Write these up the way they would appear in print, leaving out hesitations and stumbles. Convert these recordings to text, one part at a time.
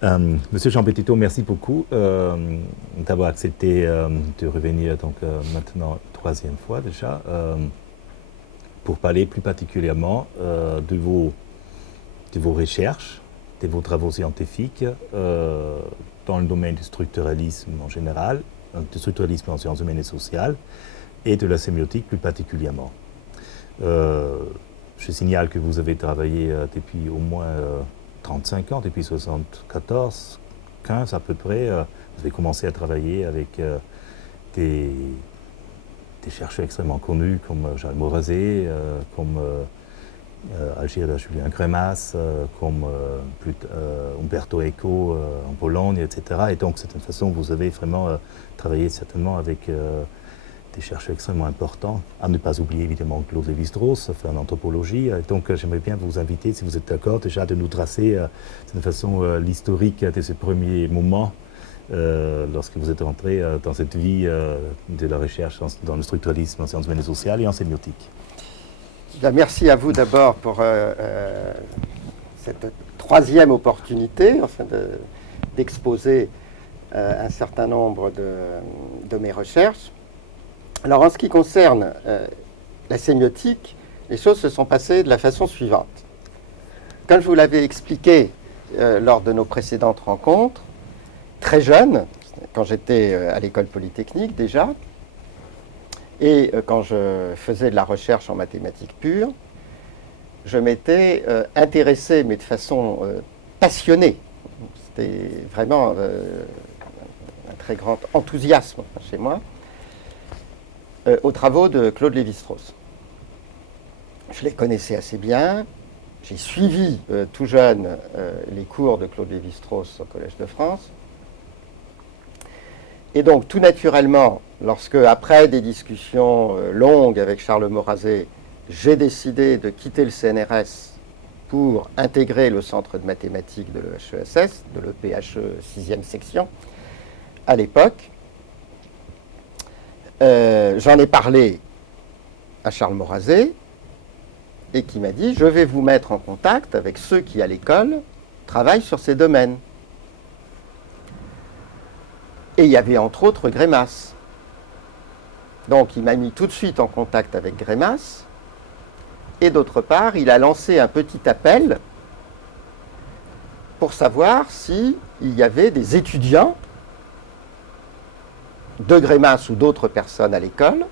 Monsieur Jean-Petitto, merci beaucoup d'avoir accepté de revenir donc, maintenant, troisième fois déjà, pour parler plus particulièrement de vos recherches, de vos travaux scientifiques dans le domaine du structuralisme en général, du structuralisme en sciences humaines et sociales, et de la sémiotique plus particulièrement. Je signale que vous avez travaillé depuis au moins 35 ans, depuis 74, 15 à peu près. Vous avez commencé à travailler avec des chercheurs extrêmement connus comme Charles Maurrazé, comme Algirda Julien Grémas, comme Umberto Eco en Pologne, etc. Et donc, de cette façon, vous avez vraiment travaillé certainement avec des chercheurs extrêmement importants. À ne pas oublier évidemment Claude Lévi-Strauss, en anthropologie. Donc, j'aimerais bien vous inviter, si vous êtes d'accord, déjà de nous tracer de cette façon l'historique de ce premier moment lorsque vous êtes entré dans cette vie de la recherche dans le structuralisme en sciences humaines et sociales et en sémiotique. Bien, merci à vous d'abord pour cette troisième opportunité d'exposer un certain nombre de mes recherches. Alors, en ce qui concerne la sémiotique, les choses se sont passées de la façon suivante. Comme je vous l'avais expliqué lors de nos précédentes rencontres, très jeune, quand j'étais à l'école polytechnique déjà, et quand je faisais de la recherche en mathématiques pures, je m'étais intéressé, mais de façon passionnée. C'était vraiment un très grand enthousiasme chez moi, aux travaux de Claude Lévi-Strauss. Je les connaissais assez bien. J'ai suivi tout jeune les cours de Claude Lévi-Strauss au Collège de France. Et donc, tout naturellement, lorsque, après des discussions longues avec Charles Maurrazé, j'ai décidé de quitter le CNRS pour intégrer le centre de mathématiques de l'EHESS, de l'EPHE 6e section, à l'époque, j'en ai parlé à Charles Maurrazé, et qui m'a dit « Je vais vous mettre en contact avec ceux qui, à l'école, travaillent sur ces domaines. » Et il y avait entre autres Grémas. Donc il m'a mis tout de suite en contact avec Grémas. Et d'autre part, il a lancé un petit appel pour savoir s'il y avait des étudiants de Grémas ou d'autres personnes à l'école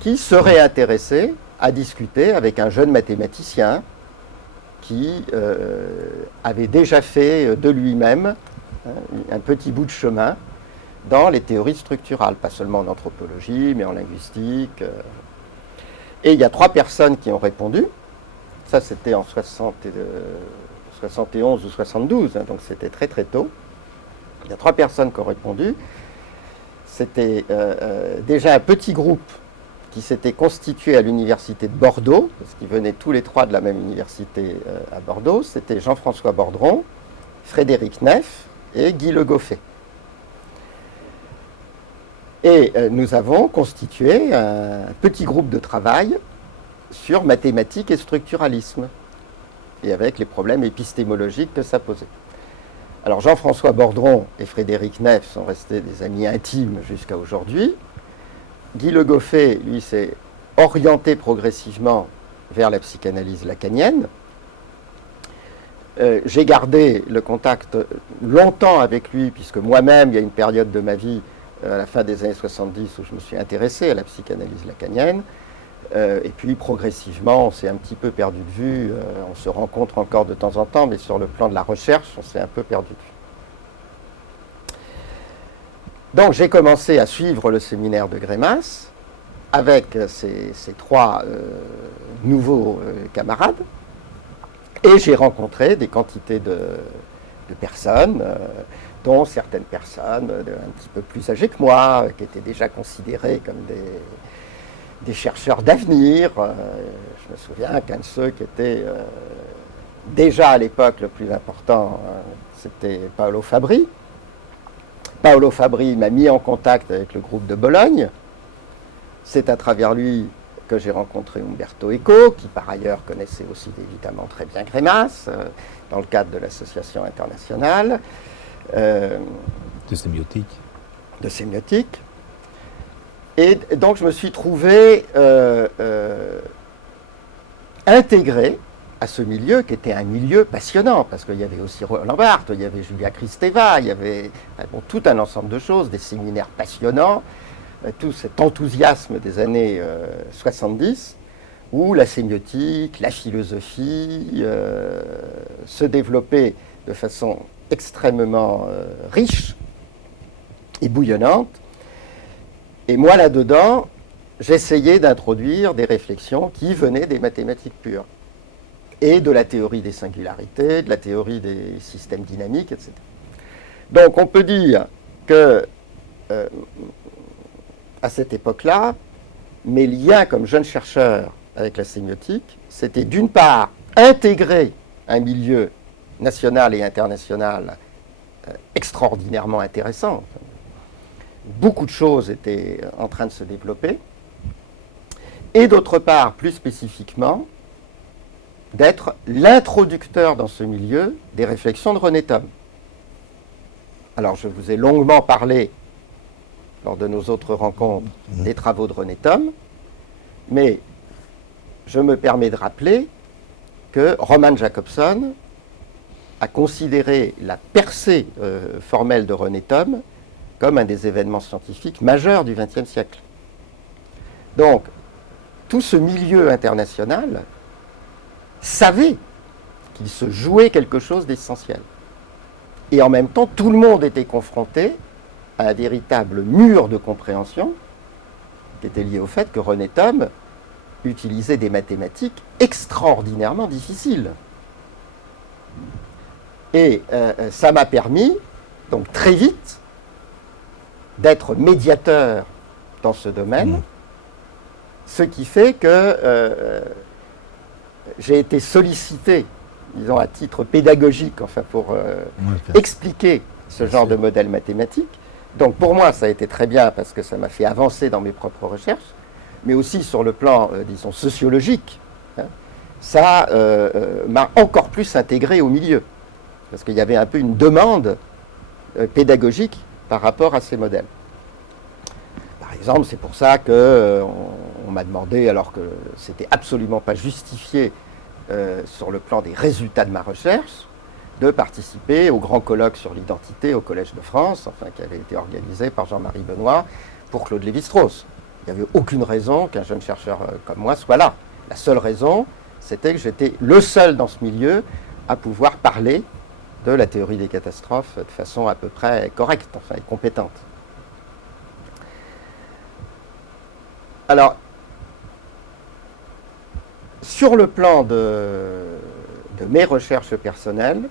qui seraient intéressés à discuter avec un jeune mathématicien qui avait déjà fait de lui-même un petit bout de chemin dans les théories structurales, pas seulement en anthropologie, mais en linguistique. Et il y a 3 personnes qui ont répondu. Ça, c'était en 71 ou 72, donc c'était très très tôt. Il y a 3 personnes qui ont répondu. C'était déjà un petit groupe qui s'était constitué à l'université de Bordeaux, parce qu'ils venaient tous les 3 de la même université à Bordeaux. C'était Jean-François Bordron, Frédéric Neff et Guy Le Goffet. Et nous avons constitué un petit groupe de travail sur mathématiques et structuralisme, et avec les problèmes épistémologiques que ça posait. Alors Jean-François Bordron et Frédéric Neff sont restés des amis intimes jusqu'à aujourd'hui. Guy Le Goffet, lui, s'est orienté progressivement vers la psychanalyse lacanienne. J'ai gardé le contact longtemps avec lui, puisque moi-même, il y a une période de ma vie, à la fin des années 70, où je me suis intéressé à la psychanalyse lacanienne. Et puis, progressivement, on s'est un petit peu perdu de vue. On se rencontre encore de temps en temps, mais sur le plan de la recherche, on s'est un peu perdu de vue. Donc, j'ai commencé à suivre le séminaire de Grémas avec ces 3 nouveaux camarades. Et j'ai rencontré des quantités de personnes, dont certaines personnes un petit peu plus âgées que moi, qui étaient déjà considérées comme des chercheurs d'avenir. Je me souviens qu'un de ceux qui était déjà à l'époque le plus important, c'était Paolo Fabri. Paolo Fabri m'a mis en contact avec le groupe de Bologne. C'est à travers lui que j'ai rencontré Umberto Eco, qui par ailleurs connaissait aussi évidemment très bien Greimas, dans le cadre de l'association internationale. De sémiotique. De sémiotique. Et donc je me suis trouvé intégré à ce milieu qui était un milieu passionnant, parce qu'il y avait aussi Roland Barthes, il y avait Julia Kristeva, il y avait tout un ensemble de choses, des séminaires passionnants, tout cet enthousiasme des années 70, où la sémiotique, la philosophie se développaient de façon extrêmement riche et bouillonnante. Et moi, là-dedans, j'essayais d'introduire des réflexions qui venaient des mathématiques pures et de la théorie des singularités, de la théorie des systèmes dynamiques, etc. Donc, on peut dire que, à cette époque-là, mes liens comme jeune chercheur avec la sémiotique, c'était d'une part intégrer un milieu national et international extraordinairement intéressant. Beaucoup de choses étaient en train de se développer. Et d'autre part, plus spécifiquement, d'être l'introducteur dans ce milieu des réflexions de René Thom. Alors, je vous ai longuement parlé, lors de nos autres rencontres, des travaux de René Thom, mais je me permets de rappeler que Roman Jakobson a considéré la percée formelle de René Thom comme un des événements scientifiques majeurs du XXe siècle. Donc, tout ce milieu international savait qu'il se jouait quelque chose d'essentiel. Et en même temps, tout le monde était confronté à un véritable mur de compréhension qui était lié au fait que René Thom utilisait des mathématiques extraordinairement difficiles. Et ça m'a permis, donc très vite, d'être médiateur dans ce domaine, ce qui fait que j'ai été sollicité, disons à titre pédagogique, enfin pour expliquer ce genre de modèle mathématique. Donc pour moi, ça a été très bien parce que ça m'a fait avancer dans mes propres recherches, mais aussi sur le plan, disons, sociologique, hein, ça m'a encore plus intégré au milieu, parce qu'il y avait un peu une demande pédagogique par rapport à ces modèles. Par exemple, c'est pour ça qu'on m'a demandé, alors que c'était absolument pas justifié sur le plan des résultats de ma recherche, de participer au grand colloque sur l'identité au Collège de France, enfin, qui avait été organisé par Jean-Marie Benoît pour Claude Lévi-Strauss. Il n'y avait aucune raison qu'un jeune chercheur comme moi soit là. La seule raison, c'était que j'étais le seul dans ce milieu à pouvoir parler de la théorie des catastrophes de façon à peu près correcte, enfin, et compétente. Alors, sur le plan de mes recherches personnelles,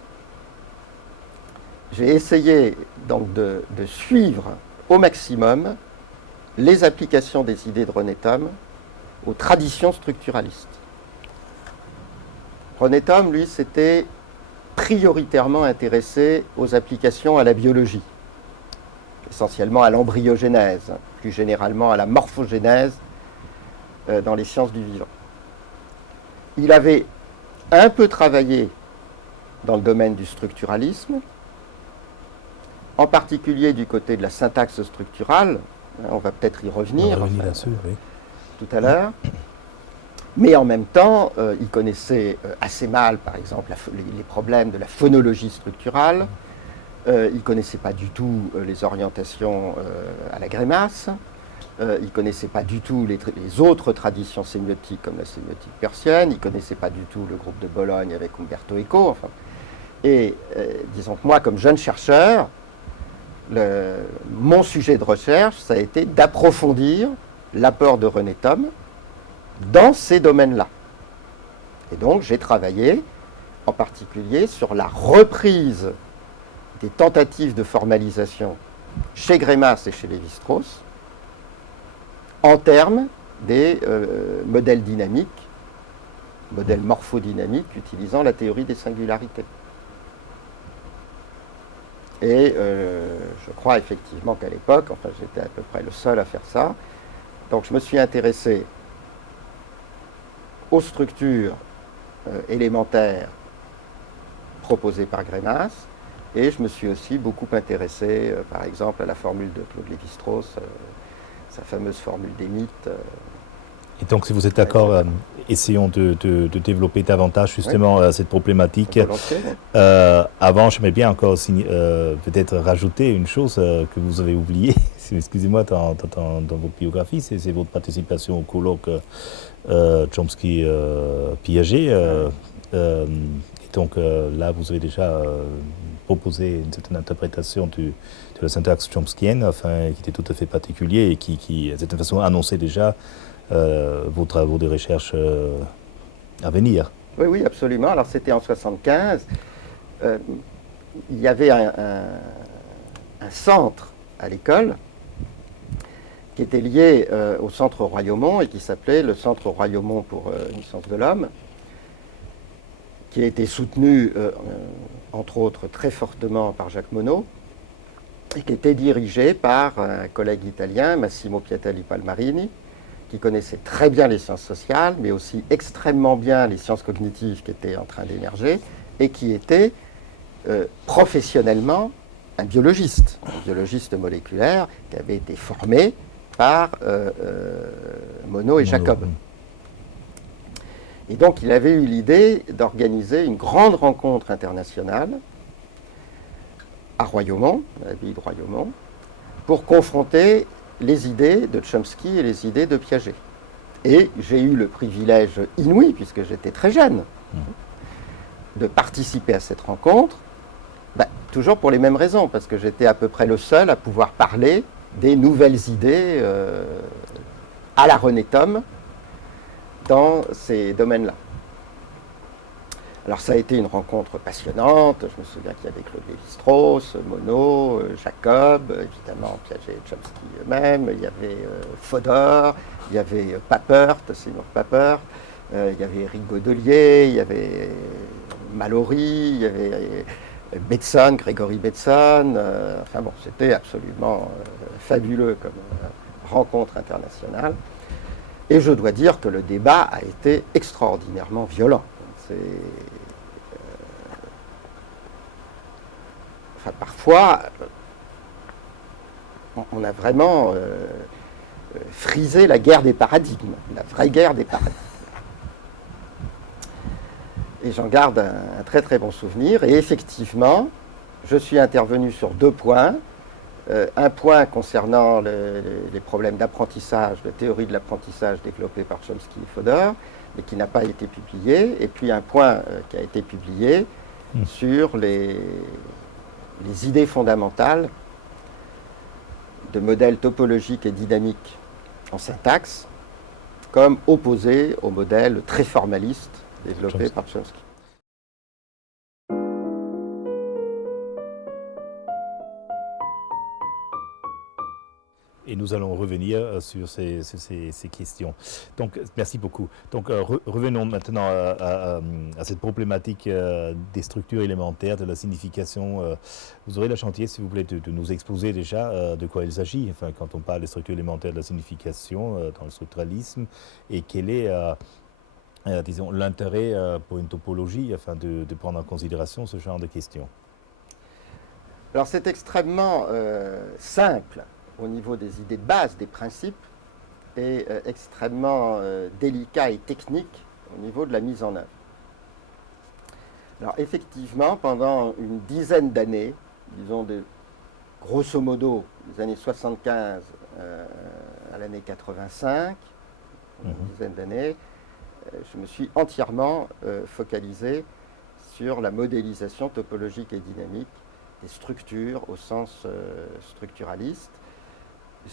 j'ai essayé donc de suivre au maximum les applications des idées de René Thom aux traditions structuralistes. René Thom, lui, s'était prioritairement intéressé aux applications à la biologie, essentiellement à l'embryogénèse, plus généralement à la morphogénèse dans les sciences du vivant. Il avait un peu travaillé dans le domaine du structuralisme, en particulier du côté de la syntaxe structurale. On va peut-être y revenir tout à l'heure. Mais en même temps, il connaissait assez mal, par exemple, les problèmes de la phonologie structurale. Il ne connaissait pas du tout les orientations à la Greimas. Il ne connaissait pas du tout les autres traditions sémiotiques comme la sémiotique persienne. Il ne connaissait pas du tout le groupe de Bologne avec Umberto Eco. Enfin. Et disons que moi, comme jeune chercheur, mon sujet de recherche, ça a été d'approfondir l'apport de René Thom dans ces domaines-là. Et donc, j'ai travaillé en particulier sur la reprise des tentatives de formalisation chez Greimas et chez Lévi-Strauss en termes des modèles dynamiques, modèles morphodynamiques utilisant la théorie des singularités. Et je crois effectivement qu'à l'époque, enfin j'étais à peu près le seul à faire ça, donc je me suis intéressé aux structures élémentaires proposées par Greimas, et je me suis aussi beaucoup intéressé, par exemple, à la formule de Claude Lévi-Strauss, sa fameuse formule des mythes. Et donc, si vous êtes d'accord, essayons de développer davantage justement cette problématique. Avant, j'aimerais bien encore peut-être rajouter une chose que vous avez oubliée, excusez-moi, dans votre biographie, c'est votre participation au colloque Chomsky-Piaget. Et donc là, vous avez déjà proposé une certaine interprétation de la syntaxe chomskienne, enfin, qui était tout à fait particulier et qui de certaine façon, annonçait déjà vos travaux de recherche à venir. Oui, oui, absolument. Alors, c'était en 1975. Il y avait un centre à l'école qui était lié au centre Royaumont et qui s'appelait le Centre Royaumont pour une science de l'homme, qui a été soutenu, entre autres, très fortement par Jacques Monod, et qui était dirigé par un collègue italien, Massimo Piatelli-Palmarini, qui connaissait très bien les sciences sociales, mais aussi extrêmement bien les sciences cognitives qui étaient en train d'émerger, et qui était professionnellement un biologiste moléculaire qui avait été formé par Monod et Jacob. Et donc il avait eu l'idée d'organiser une grande rencontre internationale à Royaumont, à l'abbaye de Royaumont, pour confronter les idées de Chomsky et les idées de Piaget. Et j'ai eu le privilège inouï, puisque j'étais très jeune, de participer à cette rencontre, toujours pour les mêmes raisons, parce que j'étais à peu près le seul à pouvoir parler des nouvelles idées à la René Thom dans ces domaines-là. Alors ça a été une rencontre passionnante. Je me souviens qu'il y avait Claude Lévi-Strauss, Monod, Jacob, évidemment Piaget et Chomsky eux-mêmes, il y avait Fodor, il y avait Papert, Seymour Papert, il y avait Éric Godelier, il y avait Mallory, il y avait Bateson, Grégory Bateson. Enfin bon, c'était absolument fabuleux comme rencontre internationale. Et je dois dire que le débat a été extraordinairement violent. Parfois, on a vraiment frisé la guerre des paradigmes, la vraie guerre des paradigmes. Et j'en garde un très très bon souvenir. Et effectivement, je suis intervenu sur deux points. Un point concernant les problèmes d'apprentissage, de théorie de l'apprentissage développée par Chomsky et Fodor, mais qui n'a pas été publié. Et puis un point qui a été publié sur les idées fondamentales de modèles topologiques et dynamiques en syntaxe, comme opposés au modèle très formaliste développé par Chomsky. Et nous allons revenir sur ces questions. Donc, merci beaucoup. Donc, revenons maintenant à cette problématique des structures élémentaires, de la signification. Vous aurez la gentillesse, s'il vous plaît, de nous exposer déjà de quoi il s'agit, enfin, quand on parle des structures élémentaires de la signification dans le structuralisme, et quel est, disons, l'intérêt pour une topologie afin de prendre en considération ce genre de questions. Alors, c'est extrêmement simple au niveau des idées de base, des principes, et extrêmement délicat et technique au niveau de la mise en œuvre. Alors effectivement, pendant une dizaine d'années, disons grosso modo des années 75 à l'année 85, une dizaine d'années, je me suis entièrement focalisé sur la modélisation topologique et dynamique des structures au sens structuraliste.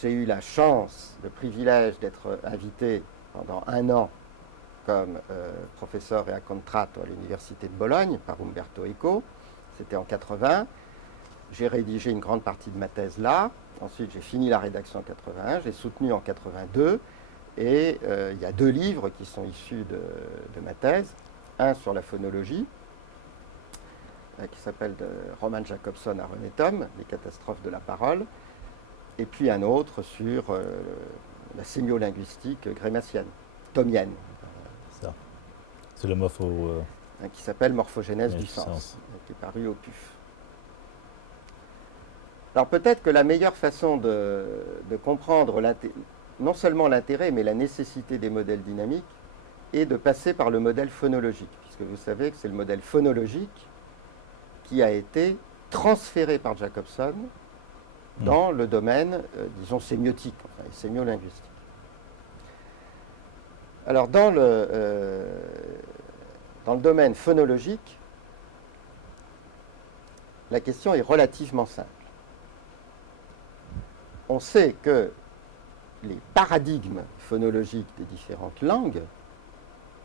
J'ai eu la chance, le privilège d'être invité pendant un an comme professeur et a contratto à l'Université de Bologne par Umberto Eco. C'était en 80. J'ai rédigé une grande partie de ma thèse là. Ensuite, j'ai fini la rédaction en 81. J'ai soutenu en 82. Et il y a deux livres qui sont issus de ma thèse. Un sur la phonologie, qui s'appelle de Roman Jacobson à René Thom, Les catastrophes de la parole. Et puis un autre sur la sémiolinguistique grémassienne, thomienne. Ça. C'est le morpho... qui s'appelle Morphogénèse du sens. sens, qui est paru au PUF. Alors peut-être que la meilleure façon de comprendre non seulement l'intérêt, mais la nécessité des modèles dynamiques est de passer par le modèle phonologique, puisque vous savez que c'est le modèle phonologique qui a été transféré par Jacobson dans le domaine, disons, sémiotique, enfin, sémiolinguistique. Alors dans le domaine phonologique, la question est relativement simple. On sait que les paradigmes phonologiques des différentes langues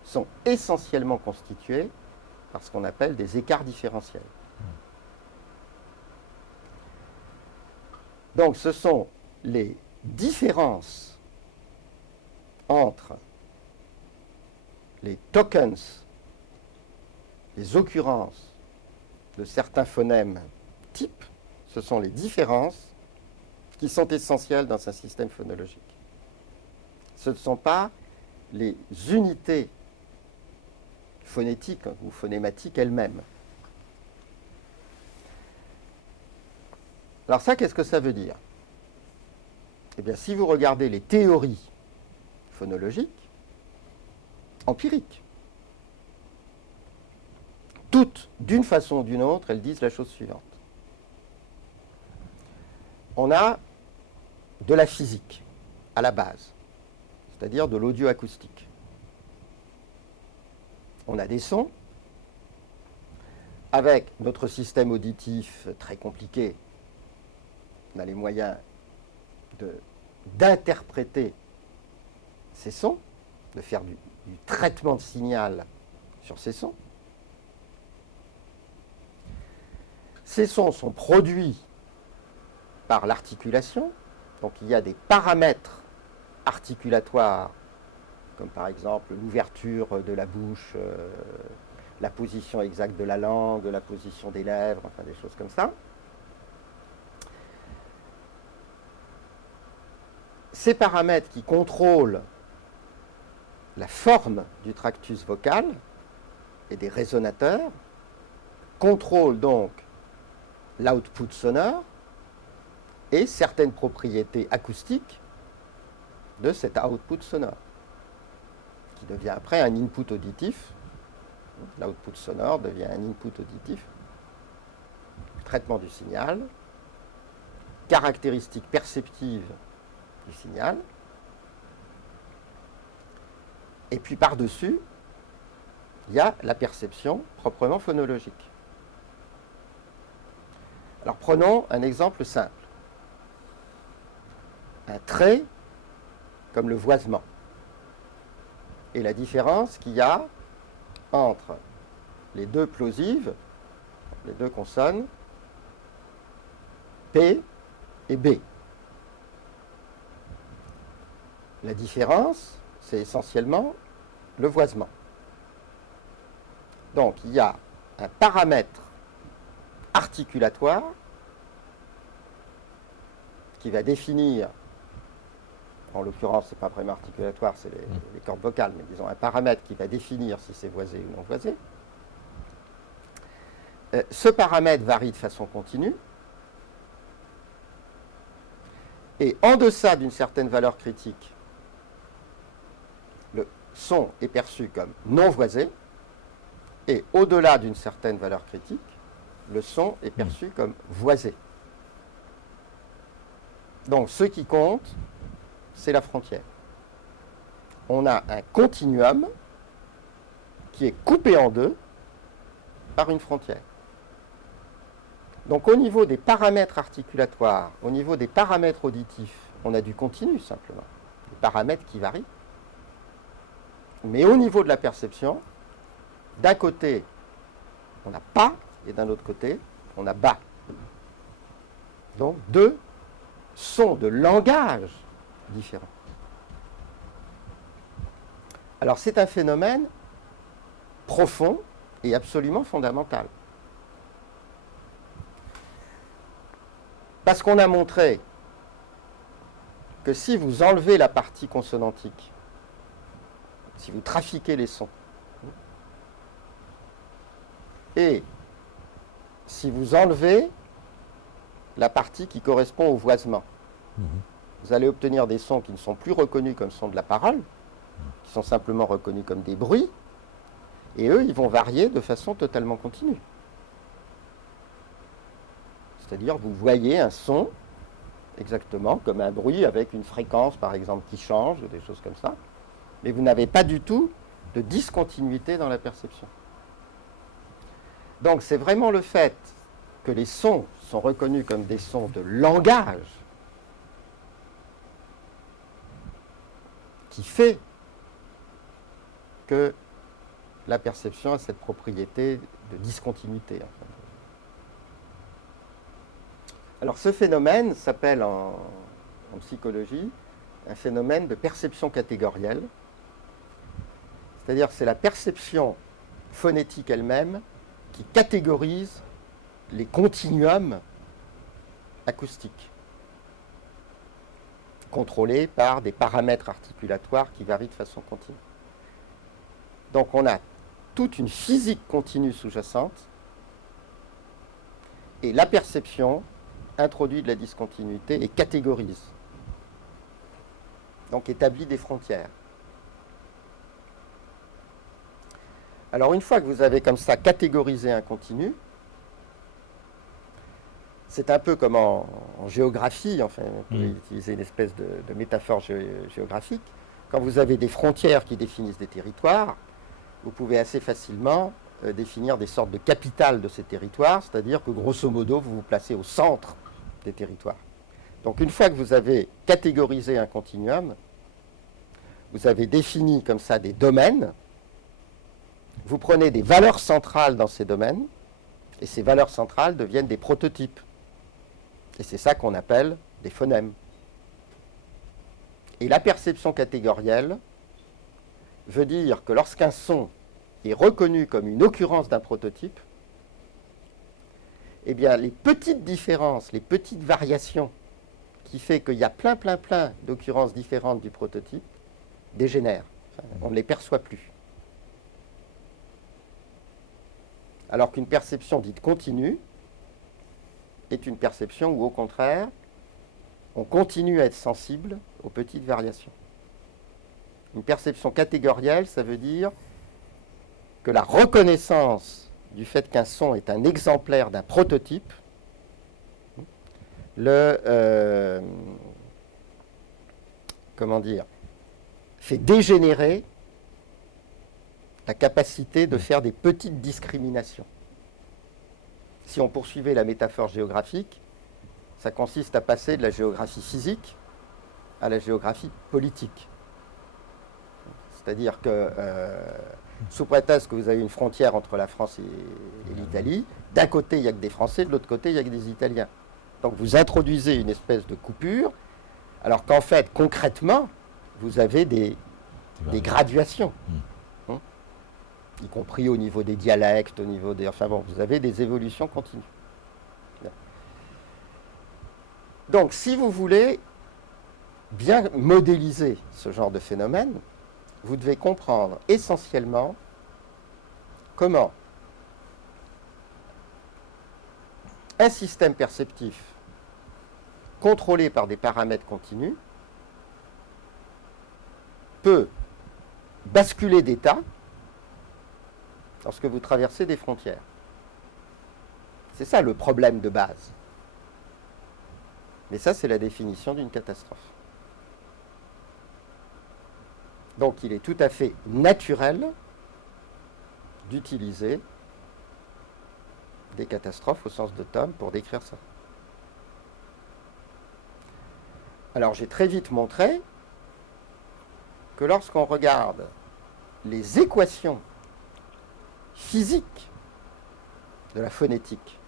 sont essentiellement constitués par ce qu'on appelle des écarts différentiels. Donc ce sont les différences entre les tokens, les occurrences de certains phonèmes types, ce sont les différences qui sont essentielles dans un système phonologique. Ce ne sont pas les unités phonétiques ou phonématiques elles-mêmes. Alors ça, qu'est-ce que ça veut dire? Eh bien, si vous regardez les théories phonologiques, empiriques, toutes, d'une façon ou d'une autre, elles disent la chose suivante. On a de la physique à la base, c'est-à-dire de l'audio-acoustique. On a des sons. Avec notre système auditif très compliqué, on a les moyens d'interpréter ces sons, de faire du traitement de signal sur ces sons. Ces sons sont produits par l'articulation. Donc il y a des paramètres articulatoires, comme par exemple l'ouverture de la bouche, la position exacte de la langue, la position des lèvres, enfin des choses comme ça. Ces paramètres qui contrôlent la forme du tractus vocal et des résonateurs contrôlent donc l'output sonore et certaines propriétés acoustiques de cet output sonore, qui devient après un input auditif. L'output sonore devient un input auditif. Traitement du signal, caractéristiques perceptives du signal, et puis par-dessus, il y a la perception proprement phonologique. Alors prenons un exemple simple. Un trait comme le voisement et la différence qu'il y a entre les deux plosives, les deux consonnes P et B. La différence, c'est essentiellement le voisement. Donc il y a un paramètre articulatoire qui va définir, en l'occurrence, ce n'est pas vraiment articulatoire, c'est les cordes vocales, mais disons un paramètre qui va définir si c'est voisé ou non voisé. Ce paramètre varie de façon continue. Et en deçà d'une certaine valeur critique, le son est perçu comme non voisé. Et au-delà d'une certaine valeur critique, le son est perçu comme voisé. Donc ce qui compte, c'est la frontière. On a un continuum qui est coupé en deux par une frontière. Donc au niveau des paramètres articulatoires, au niveau des paramètres auditifs, on a du continu simplement, des paramètres qui varient. Mais au niveau de la perception, d'un côté, on a pas, et d'un autre côté, on a bas. Donc deux sons de langage différents. Alors c'est un phénomène profond et absolument fondamental. Parce qu'on a montré que si vous enlevez la partie consonantique, si vous trafiquez les sons, Et si vous enlevez la partie qui correspond au voisement, vous allez obtenir des sons qui ne sont plus reconnus comme sons de la parole, qui sont simplement reconnus comme des bruits, et eux, ils vont varier de façon totalement continue. C'est-à-dire, vous voyez un son, exactement, comme un bruit avec une fréquence, par exemple, qui change, ou des choses comme ça, mais vous n'avez pas du tout de discontinuité dans la perception. Donc, c'est vraiment le fait que les sons sont reconnus comme des sons de langage qui fait que la perception a cette propriété de discontinuité. En fait. Alors ce phénomène s'appelle en psychologie un phénomène de perception catégorielle, c'est-à-dire c'est la perception phonétique elle-même qui catégorise les continuums acoustiques, contrôlés par des paramètres articulatoires qui varient de façon continue. Donc on a toute une physique continue sous-jacente, et la perception introduit de la discontinuité et catégorise. Donc établit des frontières. Alors une fois que vous avez comme ça catégorisé un continu, c'est un peu comme en géographie, enfin on peut utiliser une espèce de métaphore géographique. Quand vous avez des frontières qui définissent des territoires, vous pouvez assez facilement définir des sortes de capitales de ces territoires, c'est-à-dire que grosso modo vous vous placez au centre des territoires. Donc une fois que vous avez catégorisé un continuum, vous avez défini comme ça des domaines, vous prenez des valeurs centrales dans ces domaines, et ces valeurs centrales deviennent des prototypes. Et c'est ça qu'on appelle des phonèmes. Et la perception catégorielle veut dire que lorsqu'un son est reconnu comme une occurrence d'un prototype, eh bien les petites différences, les petites variations qui fait qu'il y a plein d'occurrences différentes du prototype dégénèrent. Enfin, on ne les perçoit plus. Alors qu'une perception dite continue est une perception où, au contraire, on continue à être sensible aux petites variations. Une perception catégorielle, ça veut dire que la reconnaissance du fait qu'un son est un exemplaire d'un prototype fait dégénérer la capacité de faire des petites discriminations. Si on poursuivait la métaphore géographique, ça consiste à passer de la géographie physique à la géographie politique. C'est-à-dire que, sous prétexte que vous avez une frontière entre la France et l'Italie, d'un côté il n'y a que des Français, de l'autre côté il n'y a que des Italiens. Donc vous introduisez une espèce de coupure, alors qu'en fait, concrètement, vous avez des graduations. Y compris au niveau des dialectes, au niveau des... Enfin bon, vous avez des évolutions continues. Donc, si vous voulez bien modéliser ce genre de phénomène, vous devez comprendre essentiellement comment un système perceptif contrôlé par des paramètres continus peut basculer d'état lorsque vous traversez des frontières. C'est ça le problème de base. Mais ça, c'est la définition d'une catastrophe. Donc, il est tout à fait naturel d'utiliser des catastrophes au sens de Tom pour décrire ça. Alors, j'ai très vite montré que lorsqu'on regarde les équations physique de la phonétique.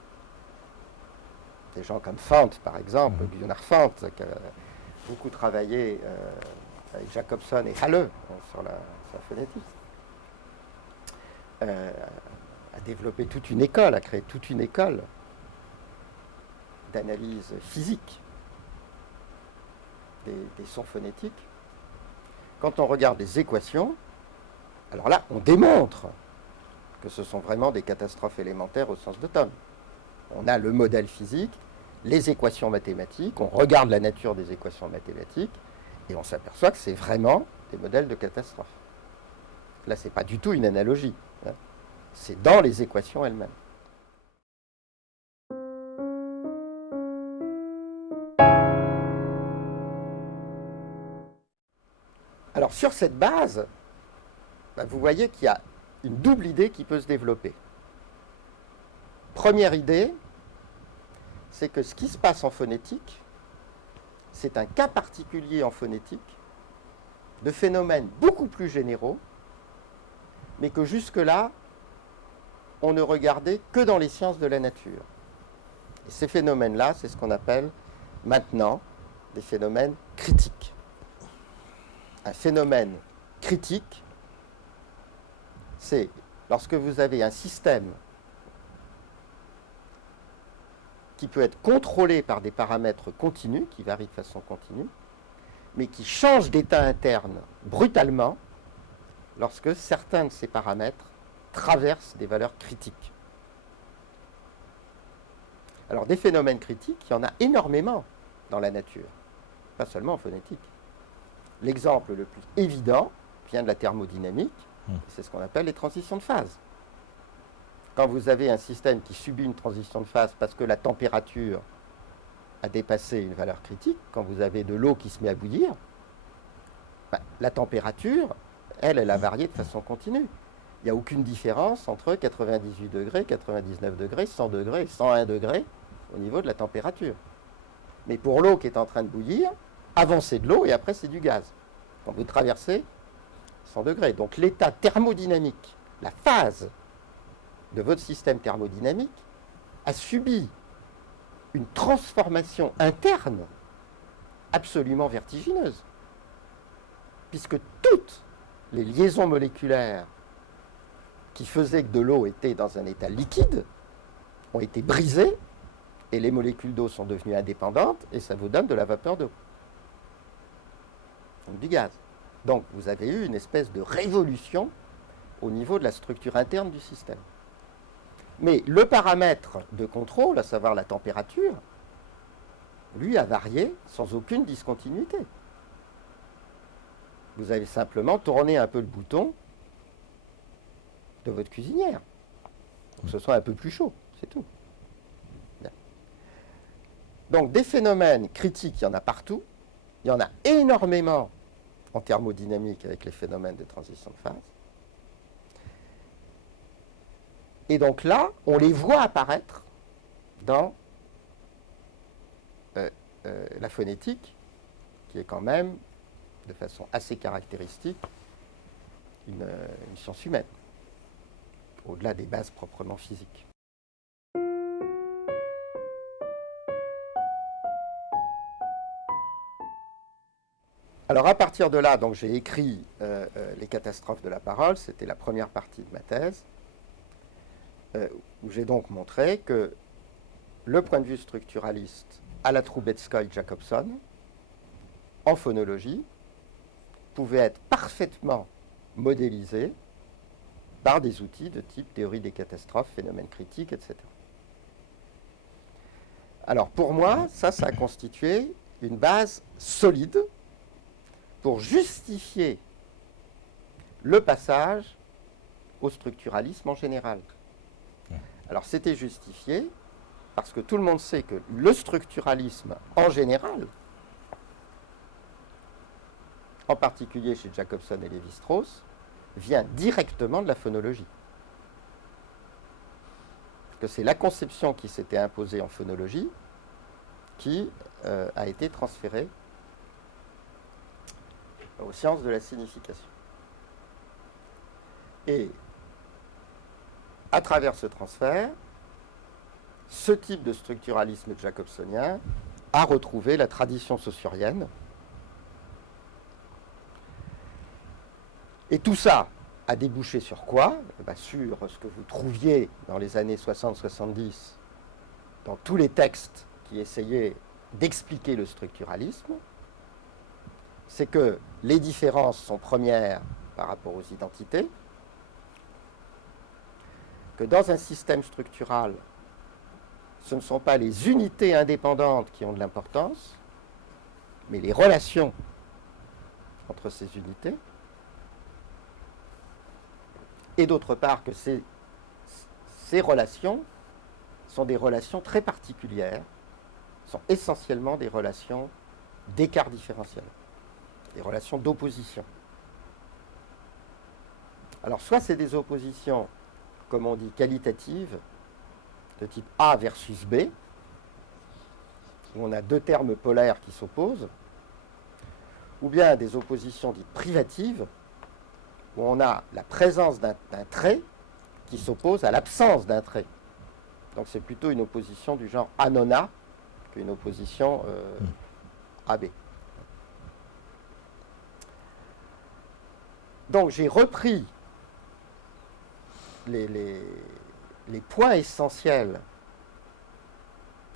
Des gens comme Fant, par exemple, Gunnar Fant, qui a beaucoup travaillé avec Jacobson et Halle sur la phonétique, a développé toute une école, a créé toute une école d'analyse physique des sons phonétiques. Quand on regarde les équations, alors là, on démontre que ce sont vraiment des catastrophes élémentaires au sens de Thom. On a le modèle physique, les équations mathématiques, on regarde la nature des équations mathématiques, et on s'aperçoit que c'est vraiment des modèles de catastrophes. Là, ce n'est pas du tout une analogie, hein. C'est dans les équations elles-mêmes. Alors, sur cette base, vous voyez qu'il y a une double idée qui peut se développer. Première idée, c'est que ce qui se passe en phonétique, c'est un cas particulier en phonétique de phénomènes beaucoup plus généraux, mais que jusque-là, on ne regardait que dans les sciences de la nature. Et ces phénomènes-là, c'est ce qu'on appelle maintenant des phénomènes critiques. Un phénomène critique, c'est lorsque vous avez un système qui peut être contrôlé par des paramètres continus, qui varient de façon continue, mais qui change d'état interne brutalement lorsque certains de ces paramètres traversent des valeurs critiques. Alors, des phénomènes critiques, il y en a énormément dans la nature, pas seulement en phonétique. L'exemple le plus évident vient de la thermodynamique, c'est ce qu'on appelle les transitions de phase. Quand vous avez un système qui subit une transition de phase parce que la température a dépassé une valeur critique, quand vous avez de l'eau qui se met à bouillir, la température, elle a varié de façon continue. Il n'y a aucune différence entre 98 degrés, 99 degrés, 100 degrés et 101 degrés au niveau de la température. Mais pour l'eau qui est en train de bouillir, avant c'est de l'eau et après c'est du gaz. Quand vous traversez 100 degrés. Donc l'état thermodynamique, la phase de votre système thermodynamique a subi une transformation interne absolument vertigineuse. Puisque toutes les liaisons moléculaires qui faisaient que de l'eau était dans un état liquide ont été brisées et les molécules d'eau sont devenues indépendantes et ça vous donne de la vapeur d'eau. Donc du gaz. Donc vous avez eu une espèce de révolution au niveau de la structure interne du système. Mais le paramètre de contrôle, à savoir la température, lui a varié sans aucune discontinuité. Vous avez simplement tourné un peu le bouton de votre cuisinière pour que ce soit un peu plus chaud, c'est tout. Bien. Donc des phénomènes critiques, il y en a partout. Il y en a énormément en thermodynamique avec les phénomènes de transition de phase. Et donc là, on les voit apparaître dans la phonétique, qui est quand même, de façon assez caractéristique, une science humaine, au-delà des bases proprement physiques. Alors à partir de là, donc, j'ai écrit les catastrophes de la parole, c'était la première partie de ma thèse, où j'ai donc montré que le point de vue structuraliste à la Troubetskoy-Jacobson, en phonologie, pouvait être parfaitement modélisé par des outils de type théorie des catastrophes, phénomènes critiques, etc. Alors pour moi, ça a constitué une base solide pour justifier le passage au structuralisme en général. Alors c'était justifié parce que tout le monde sait que le structuralisme en général, en particulier chez Jacobson et Lévi-Strauss, vient directement de la phonologie. Que c'est la conception qui s'était imposée en phonologie qui a été transférée aux sciences de la signification. Et à travers ce transfert, ce type de structuralisme jacobsonien a retrouvé la tradition saussurienne. Et tout ça a débouché sur quoi ? Sur ce que vous trouviez dans les années 60-70 dans tous les textes qui essayaient d'expliquer le structuralisme, c'est que les différences sont premières par rapport aux identités, que dans un système structural, ce ne sont pas les unités indépendantes qui ont de l'importance, mais les relations entre ces unités, et d'autre part que ces relations sont des relations très particulières, sont essentiellement des relations d'écart différentiel, des relations d'opposition. Alors soit c'est des oppositions, comme on dit, qualitatives, de type A versus B, où on a deux termes polaires qui s'opposent, ou bien des oppositions dites privatives, où on a la présence d'un trait qui s'oppose à l'absence d'un trait. Donc c'est plutôt une opposition du genre A-non-A qu'une opposition AB. Donc j'ai repris les points essentiels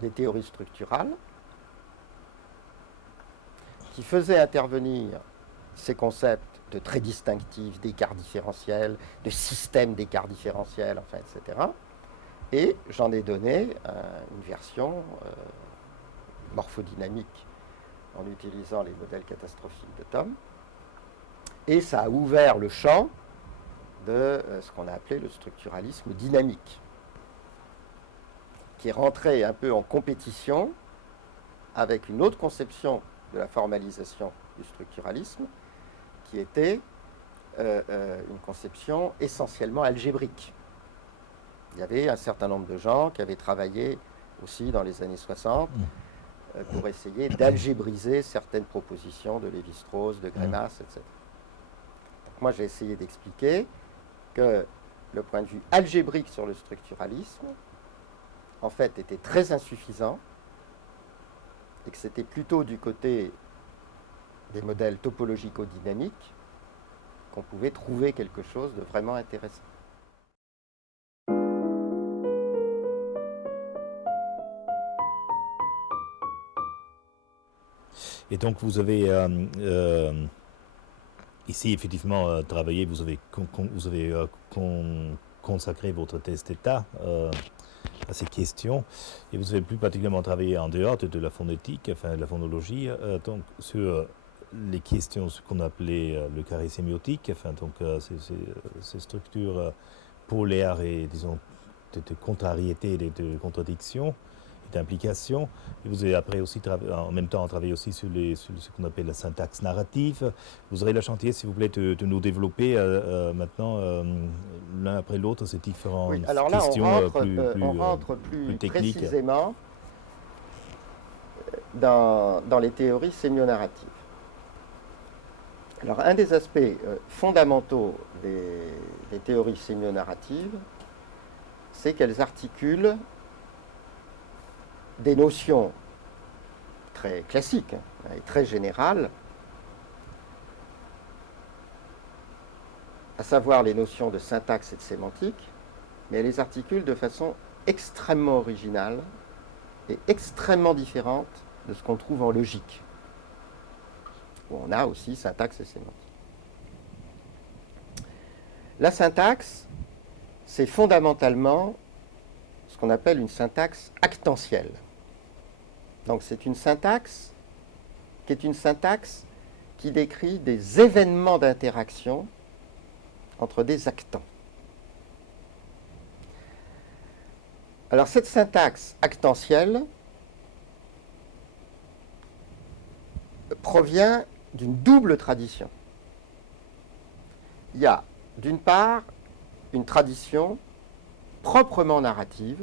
des théories structurales qui faisaient intervenir ces concepts de traits distinctifs, d'écart différentiel, de système d'écart différentiel, enfin, etc. Et j'en ai donné une version morphodynamique en utilisant les modèles catastrophiques de Thom. Et ça a ouvert le champ de ce qu'on a appelé le structuralisme dynamique, qui est rentré un peu en compétition avec une autre conception de la formalisation du structuralisme, qui était une conception essentiellement algébrique. Il y avait un certain nombre de gens qui avaient travaillé aussi dans les années 60 pour essayer d'algébriser certaines propositions de Lévi-Strauss, de Greimas, etc. Donc moi, j'ai essayé d'expliquer que le point de vue algébrique sur le structuralisme, en fait, était très insuffisant et que c'était plutôt du côté des modèles topologico-dynamiques qu'on pouvait trouver quelque chose de vraiment intéressant. Et donc vous avez ici effectivement travaillé, vous avez consacré votre thèse d'état à ces questions, et vous avez plus particulièrement travaillé en dehors de la phonétique, enfin de la phonologie, donc sur les questions, ce qu'on appelait le carré sémiotique, enfin donc ces structures polaires et disons de contrariété, de contradictions, d'implications. Et vous avez après aussi en même temps travaillé aussi sur ce qu'on appelle la syntaxe narrative. Vous aurez la chantier, s'il vous plaît, de nous développer maintenant l'un après l'autre ces différentes questions on rentre plus techniques, précisément dans les théories sémionarratives. Alors, un des aspects fondamentaux des théories sémionarratives, c'est qu'elles articulent des notions très classiques et très générales, à savoir les notions de syntaxe et de sémantique, mais elles les articulent de façon extrêmement originale et extrêmement différente de ce qu'on trouve en logique, où on a aussi syntaxe et sémantique. La syntaxe, c'est fondamentalement ce qu'on appelle une syntaxe actentielle. Donc c'est une syntaxe qui décrit des événements d'interaction entre des actants. Alors cette syntaxe actentielle provient d'une double tradition. Il y a d'une part une tradition proprement narrative,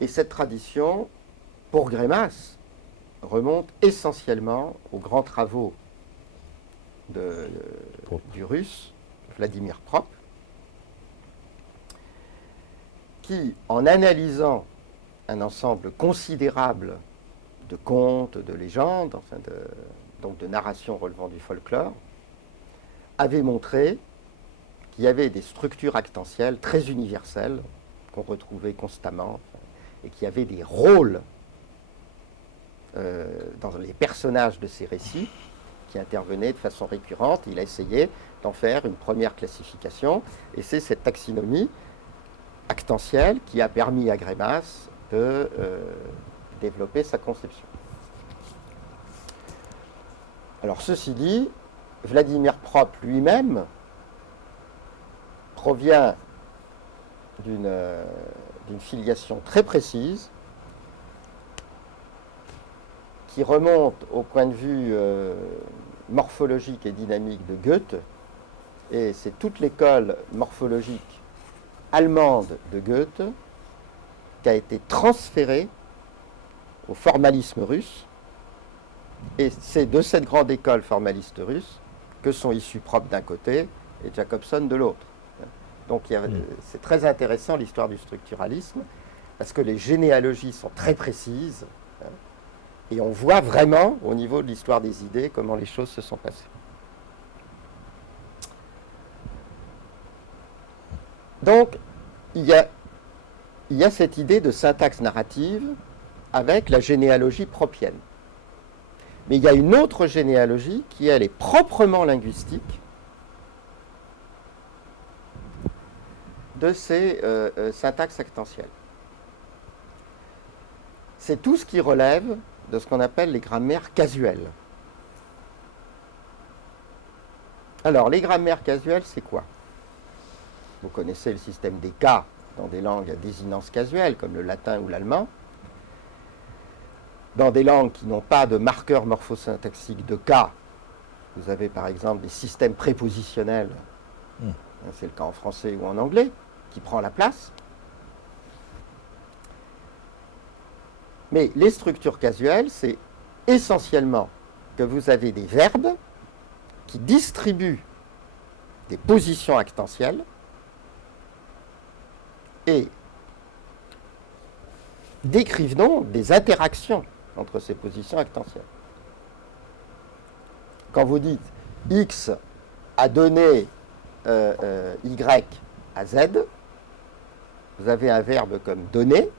et cette tradition, pour Greimas, remonte essentiellement aux grands travaux du Russe, Vladimir Prop, qui, en analysant un ensemble considérable de contes, de légendes, enfin donc de narrations relevant du folklore, avait montré qu'il y avait des structures actentielles très universelles qu'on retrouvait constamment, et qu'il y avait des rôles dans les personnages de ces récits qui intervenaient de façon récurrente. Il a essayé d'en faire une première classification, et c'est cette taxinomie actentielle qui a permis à Greimas de développer sa conception. Alors ceci dit, Vladimir Propp lui-même provient d'une filiation très précise qui remonte au point de vue morphologique et dynamique de Goethe, et c'est toute l'école morphologique allemande de Goethe qui a été transférée au formalisme russe, et c'est de cette grande école formaliste russe que sont issus Propp d'un côté et Jacobson de l'autre. Donc c'est très intéressant l'histoire du structuralisme, parce que les généalogies sont très précises, et on voit vraiment, au niveau de l'histoire des idées, comment les choses se sont passées. Donc, il y a cette idée de syntaxe narrative avec la généalogie proppienne. Mais il y a une autre généalogie qui, elle, est proprement linguistique de ces syntaxes actentielles. C'est tout ce qui relève de ce qu'on appelle les grammaires casuelles. Alors, les grammaires casuelles, c'est quoi? Vous connaissez le système des cas dans des langues à désinence casuelle, comme le latin ou l'allemand. Dans des langues qui n'ont pas de marqueur morphosyntaxique de cas, vous avez par exemple des systèmes prépositionnels, c'est le cas en français ou en anglais, qui prend la place. Mais les structures casuelles, c'est essentiellement que vous avez des verbes qui distribuent des positions actentielles et décrivent donc des interactions entre ces positions actentielles. Quand vous dites X a donné Y à Z, vous avez un verbe comme donner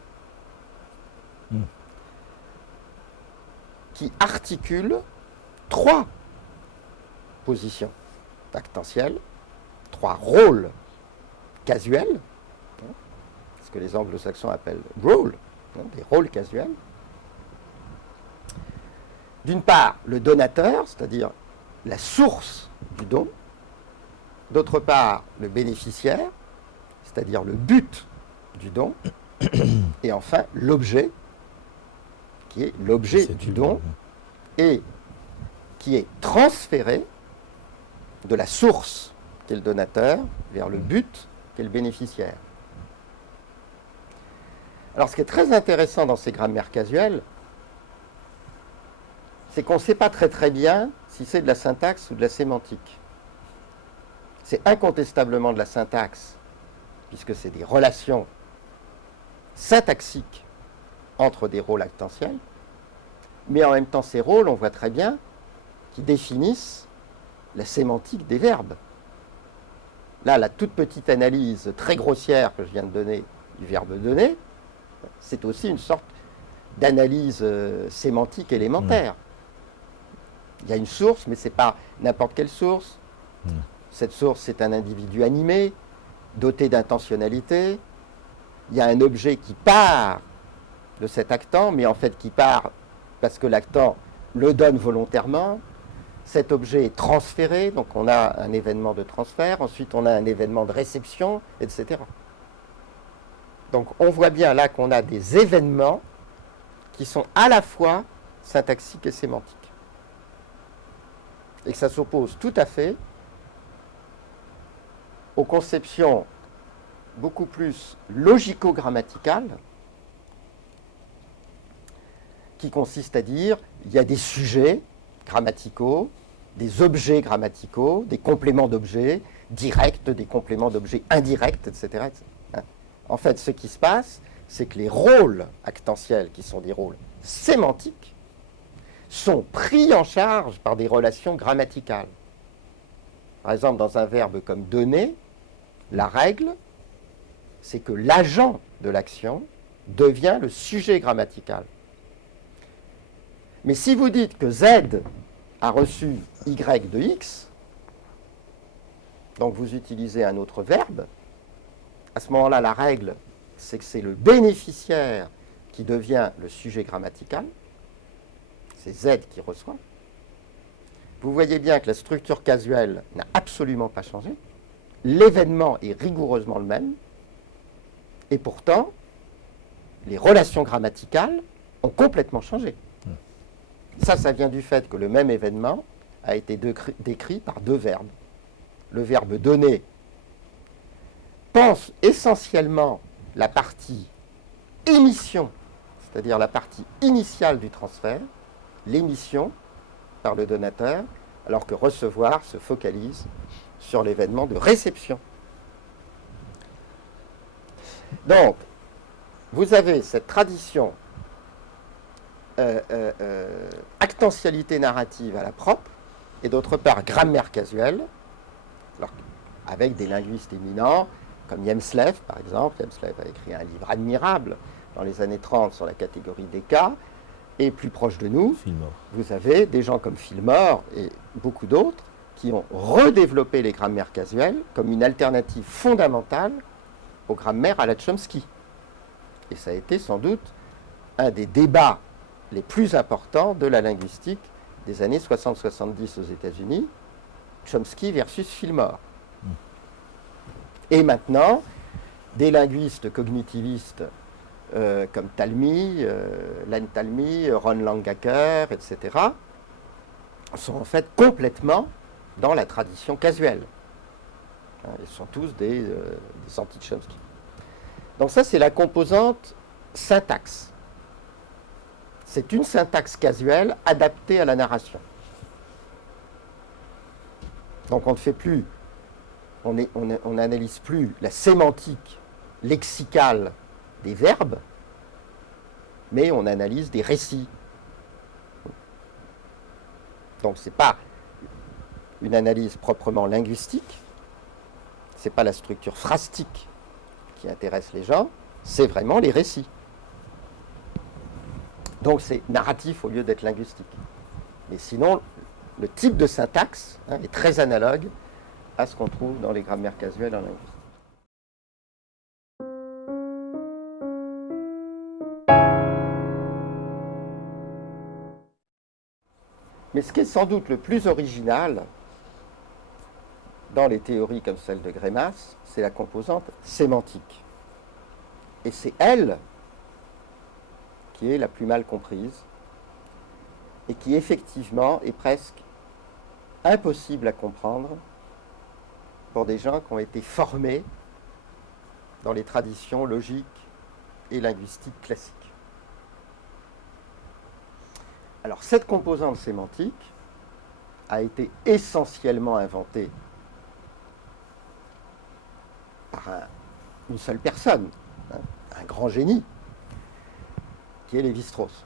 qui articule trois positions actentielles, trois rôles casuels, ce que les anglo-saxons appellent role, des rôles casuels. D'une part, le donateur, c'est-à-dire la source du don. D'autre part, le bénéficiaire, c'est-à-dire le but du don. Et enfin, l'objet, qui est l'objet du don et qui est transféré de la source, qui est le donateur, vers le but, qui est le bénéficiaire. Alors, ce qui est très intéressant dans ces grammaires casuelles, c'est qu'on ne sait pas très bien si c'est de la syntaxe ou de la sémantique. C'est incontestablement de la syntaxe, puisque c'est des relations syntaxiques entre des rôles actentiels, mais en même temps, ces rôles, on voit très bien, qui définissent la sémantique des verbes. Là, la toute petite analyse très grossière que je viens de donner du verbe donner, c'est aussi une sorte d'analyse sémantique élémentaire. Il y a une source, mais ce n'est pas n'importe quelle source. Cette source, c'est un individu animé, doté d'intentionnalité. Il y a un objet qui part de cet actant, mais en fait qui part parce que l'actant le donne volontairement. Cet objet est transféré, donc on a un événement de transfert, ensuite on a un événement de réception, etc. Donc on voit bien là qu'on a des événements qui sont à la fois syntaxiques et sémantiques. Et que ça s'oppose tout à fait aux conceptions beaucoup plus logico-grammaticales qui consistent à dire il y a des sujets grammaticaux, des objets grammaticaux, des compléments d'objets directs, des compléments d'objets indirects, etc., etc. En fait, ce qui se passe, c'est que les rôles actentiels, qui sont des rôles sémantiques, sont pris en charge par des relations grammaticales. Par exemple, dans un verbe comme donner, la règle, c'est que l'agent de l'action devient le sujet grammatical. Mais si vous dites que Z a reçu Y de X, donc vous utilisez un autre verbe, à ce moment-là, la règle, c'est que c'est le bénéficiaire qui devient le sujet grammatical, c'est Z qui reçoit. Vous voyez bien que la structure casuelle n'a absolument pas changé, l'événement est rigoureusement le même, et pourtant, les relations grammaticales ont complètement changé. Ça vient du fait que le même événement a été décrit par deux verbes. Le verbe donner pense essentiellement la partie émission, c'est-à-dire la partie initiale du transfert, l'émission par le donateur, alors que recevoir se focalise sur l'événement de réception. Donc, vous avez cette tradition actentialité narrative à la propre, et d'autre part grammaire casuelle, alors, avec des linguistes éminents, comme Jemslev, par exemple. Jemslev a écrit un livre admirable dans les années 30 sur la catégorie des cas, et plus proche de nous, Fillmore. Vous avez des gens comme Fillmore et beaucoup d'autres qui ont redéveloppé les grammaires casuelles comme une alternative fondamentale aux grammaires à la Chomsky. Et ça a été sans doute un des débats les plus importants de la linguistique des années 60-70 aux États-Unis, Chomsky versus Fillmore. Et maintenant, des linguistes cognitivistes comme Talmy, Len Talmy, Ron Langacker, etc., sont en fait complètement dans la tradition casuelle. Ils sont tous des anti-Chomsky. Donc ça, c'est la composante syntaxe. C'est une syntaxe casuelle adaptée à la narration. Donc on ne fait plus, on n'analyse plus la sémantique lexicale des verbes, mais on analyse des récits. Donc ce n'est pas une analyse proprement linguistique, ce n'est pas la structure phrastique qui intéresse les gens, c'est vraiment les récits. Donc c'est narratif au lieu d'être linguistique. Mais sinon, le type de syntaxe est très analogue à ce qu'on trouve dans les grammaires casuelles en linguistique. Mais ce qui est sans doute le plus original dans les théories comme celle de Greimas, c'est la composante sémantique. Et c'est elle qui est la plus mal comprise et qui effectivement est presque impossible à comprendre pour des gens qui ont été formés dans les traditions logiques et linguistiques classiques. Alors cette composante sémantique a été essentiellement inventée par une seule personne, un grand génie, qui est Lévi-Strauss.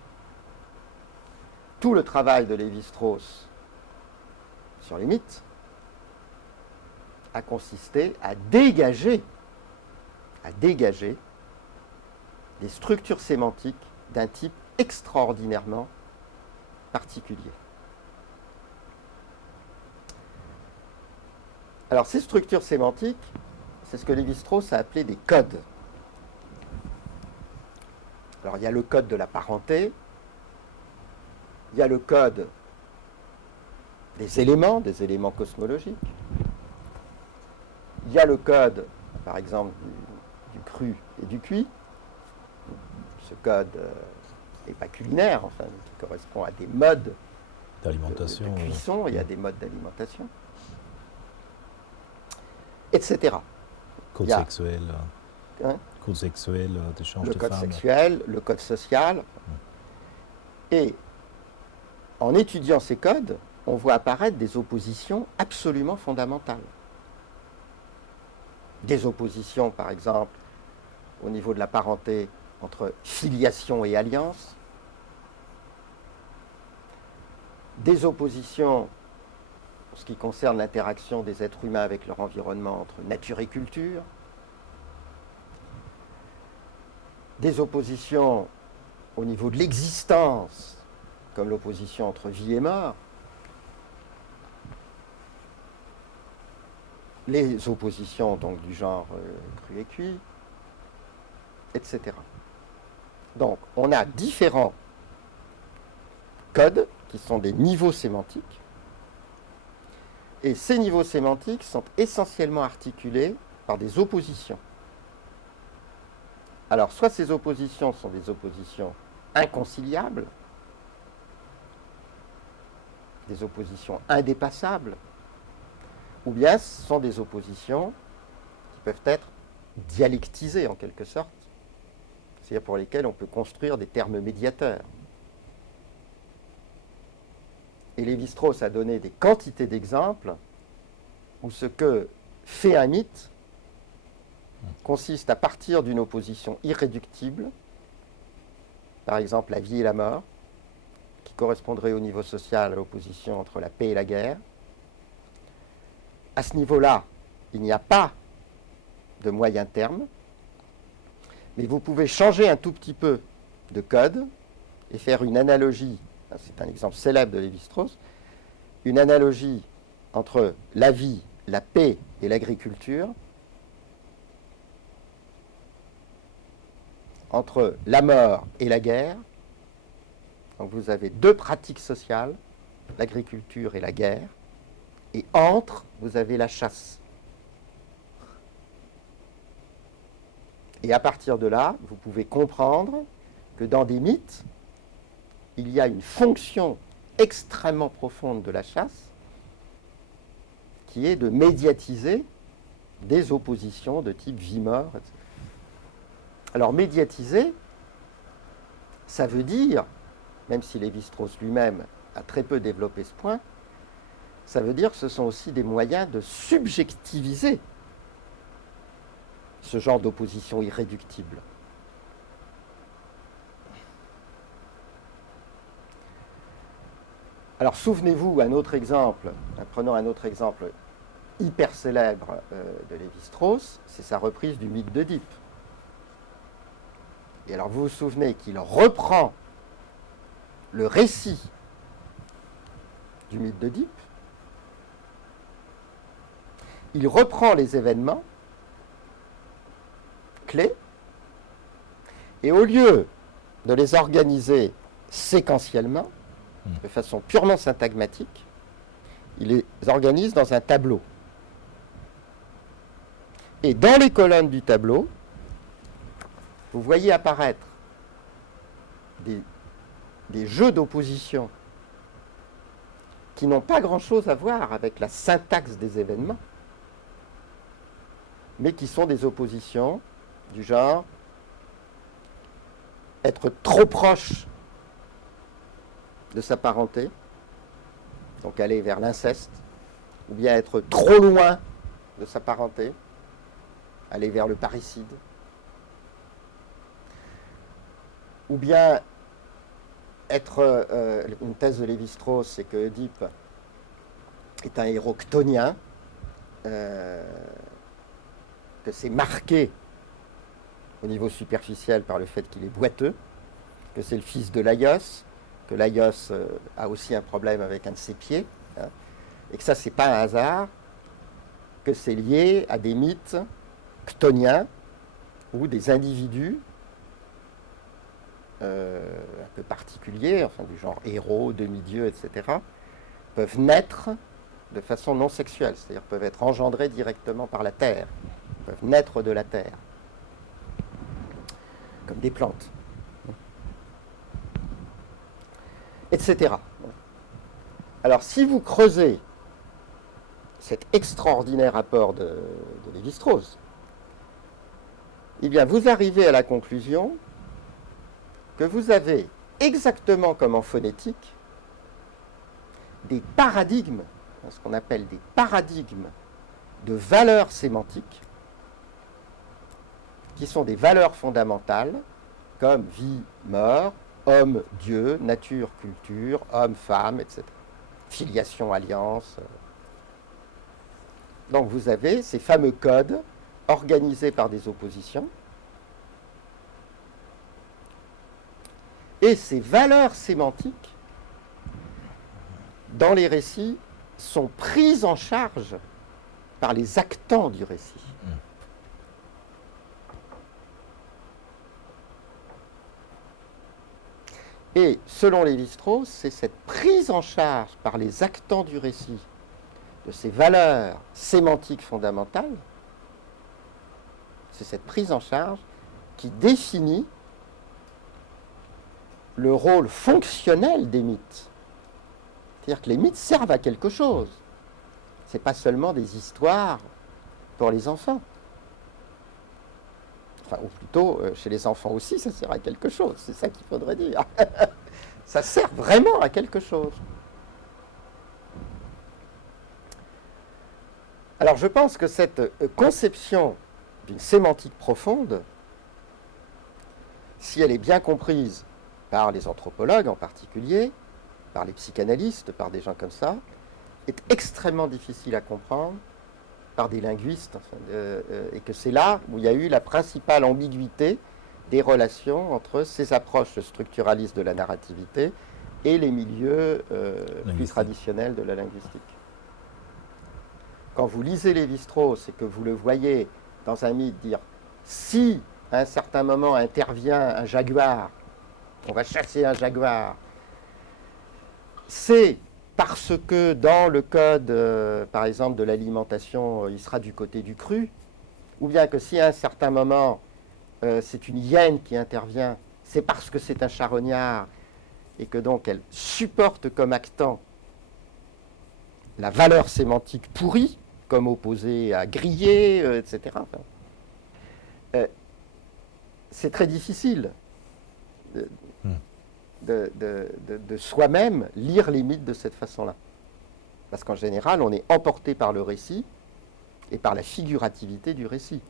Tout le travail de Lévi-Strauss sur les mythes a consisté à dégager des structures sémantiques d'un type extraordinairement particulier. Alors ces structures sémantiques, c'est ce que Lévi-Strauss a appelé des codes. Alors il y a le code de la parenté, il y a le code des éléments cosmologiques, il y a le code, par exemple, du cru et du cuit. Ce code n'est pas culinaire, enfin, qui correspond à des modes d'alimentation, de cuisson, il y a des modes d'alimentation, etc. Code sexuel. Code sexuel, d'échange de femmes. Le code sexuel, le code social. Et en étudiant ces codes, on voit apparaître des oppositions absolument fondamentales. Des oppositions, par exemple, au niveau de la parenté entre filiation et alliance. Des oppositions en ce qui concerne l'interaction des êtres humains avec leur environnement entre nature et culture. Des oppositions au niveau de l'existence, comme l'opposition entre vie et mort. les oppositions donc, du genre cru et cuit, etc. Donc, on a différents codes qui sont des niveaux sémantiques. Et ces niveaux sémantiques sont essentiellement articulés par des oppositions. Alors, soit ces oppositions sont des oppositions inconciliables, des oppositions indépassables, ou bien ce sont des oppositions qui peuvent être dialectisées en quelque sorte, c'est-à-dire pour lesquelles on peut construire des termes médiateurs. Et Lévi-Strauss a donné des quantités d'exemples où ce que fait un mythe consiste à partir d'une opposition irréductible, par exemple la vie et la mort, qui correspondrait au niveau social à l'opposition entre la paix et la guerre. À ce niveau-là, il n'y a pas de moyen terme, mais vous pouvez changer un tout petit peu de code et faire une analogie, c'est un exemple célèbre de Lévi-Strauss, une analogie entre la vie, la paix et l'agriculture, entre la mort et la guerre. Donc vous avez deux pratiques sociales, l'agriculture et la guerre, et entre, vous avez la chasse. Et à partir de là, vous pouvez comprendre que dans des mythes, il y a une fonction extrêmement profonde de la chasse qui est de médiatiser des oppositions de type vie-mort, etc. Alors médiatiser, ça veut dire, même si Lévi-Strauss lui-même a très peu développé ce point, ça veut dire que ce sont aussi des moyens de subjectiviser ce genre d'opposition irréductible. Alors souvenez-vous, un autre exemple, prenons un autre exemple hyper célèbre de Lévi-Strauss, c'est sa reprise du mythe d'Œdipe. Et alors vous vous souvenez qu'il reprend le récit du mythe d'Œdipe, il reprend les événements clés, et au lieu de les organiser séquentiellement, de façon purement syntagmatique, il les organise dans un tableau. Et dans les colonnes du tableau, vous voyez apparaître des jeux d'opposition qui n'ont pas grand-chose à voir avec la syntaxe des événements, mais qui sont des oppositions du genre être trop proche de sa parenté, donc aller vers l'inceste, ou bien être trop loin de sa parenté, aller vers le parricide, ou bien être, une thèse de Lévi-Strauss, c'est que Oedipe est un héros chtonien, que c'est marqué au niveau superficiel par le fait qu'il est boiteux, que c'est le fils de Laios, que Laios a aussi un problème avec un de ses pieds, hein, et que ça, c'est pas un hasard, que c'est lié à des mythes chtoniens où des individus un peu particuliers, enfin du genre héros, demi-dieux, etc., peuvent naître de façon non sexuelle, c'est-à-dire peuvent être engendrés directement par la terre, peuvent naître de la terre, comme des plantes, etc. Alors, si vous creusez cet extraordinaire apport de Lévi-Strauss, eh bien, vous arrivez à la conclusion que vous avez, exactement comme en phonétique, des paradigmes, ce qu'on appelle des paradigmes de valeurs sémantiques, qui sont des valeurs fondamentales, comme vie, mort, homme, Dieu, nature, culture, homme, femme, etc. Filiation, alliance. Donc vous avez ces fameux codes organisés par des oppositions. Et ces valeurs sémantiques, dans les récits, sont prises en charge par les actants du récit. Et selon Lévi-Strauss, c'est cette prise en charge par les actants du récit de ces valeurs sémantiques fondamentales, c'est cette prise en charge qui définit le rôle fonctionnel des mythes. C'est-à-dire que les mythes servent à quelque chose. Ce n'est pas seulement des histoires pour les enfants. Enfin, ou plutôt, chez les enfants aussi, ça sert à quelque chose. C'est ça qu'il faudrait dire. Ça sert vraiment à quelque chose. Alors, je pense que cette conception d'une sémantique profonde, si elle est bien comprise par les anthropologues en particulier, par les psychanalystes, par des gens comme ça, est extrêmement difficile à comprendre par des linguistes, enfin, et que c'est là où il y a eu la principale ambiguïté des relations entre ces approches structuralistes de la narrativité et les milieux plus traditionnels de la linguistique. Quand vous lisez Lévi-Strauss et que vous le voyez dans un mythe dire « si à un certain moment intervient un jaguar, on va chasser un jaguar », c'est parce que dans le code, par exemple, de l'alimentation, il sera du côté du cru, ou bien que si à un certain moment, c'est une hyène qui intervient, c'est parce que c'est un charognard, et que donc elle supporte comme actant la valeur sémantique pourrie, comme opposée à griller, etc. Enfin, c'est très difficile de soi-même lire les mythes de cette façon-là. Parce qu'en général, on est emporté par le récit et par la figurativité du récit.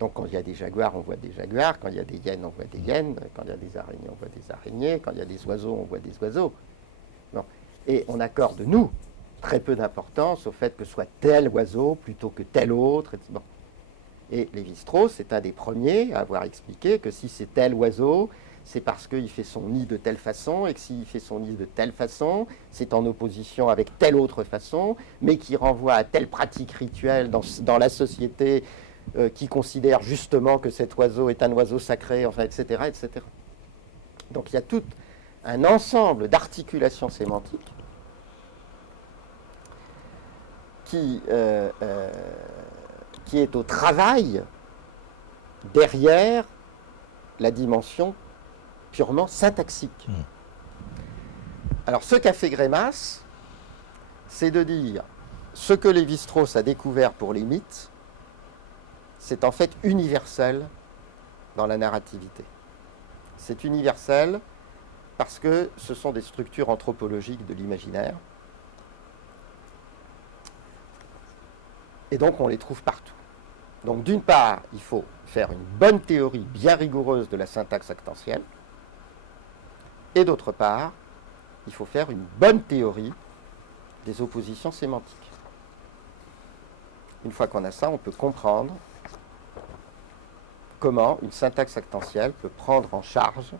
Donc quand il y a des jaguars, on voit des jaguars, quand il y a des hyènes, on voit des hyènes, quand il y a des araignées, on voit des araignées, quand il y a des oiseaux, on voit des oiseaux. Bon. Et on accorde, nous, très peu d'importance au fait que ce soit tel oiseau plutôt que tel autre. Bon. Et Lévi-Strauss est un des premiers à avoir expliqué que si c'est tel oiseau, c'est parce qu'il fait son nid de telle façon, et que s'il fait son nid de telle façon, c'est en opposition avec telle autre façon, mais qui renvoie à telle pratique rituelle dans la société qui considère justement que cet oiseau est un oiseau sacré, enfin, etc., etc. Donc il y a tout un ensemble d'articulations sémantiques qui est au travail derrière la dimension purement syntaxique. Alors ce qu'a fait Greimas, c'est de dire ce que Lévi-Strauss a découvert pour les mythes, c'est en fait universel dans la narrativité. C'est universel parce que ce sont des structures anthropologiques de l'imaginaire. Et donc on les trouve partout. Donc d'une part, il faut faire une bonne théorie bien rigoureuse de la syntaxe actantielle. Et d'autre part, il faut faire une bonne théorie des oppositions sémantiques. Une fois qu'on a ça, on peut comprendre comment une syntaxe actantielle peut prendre en charge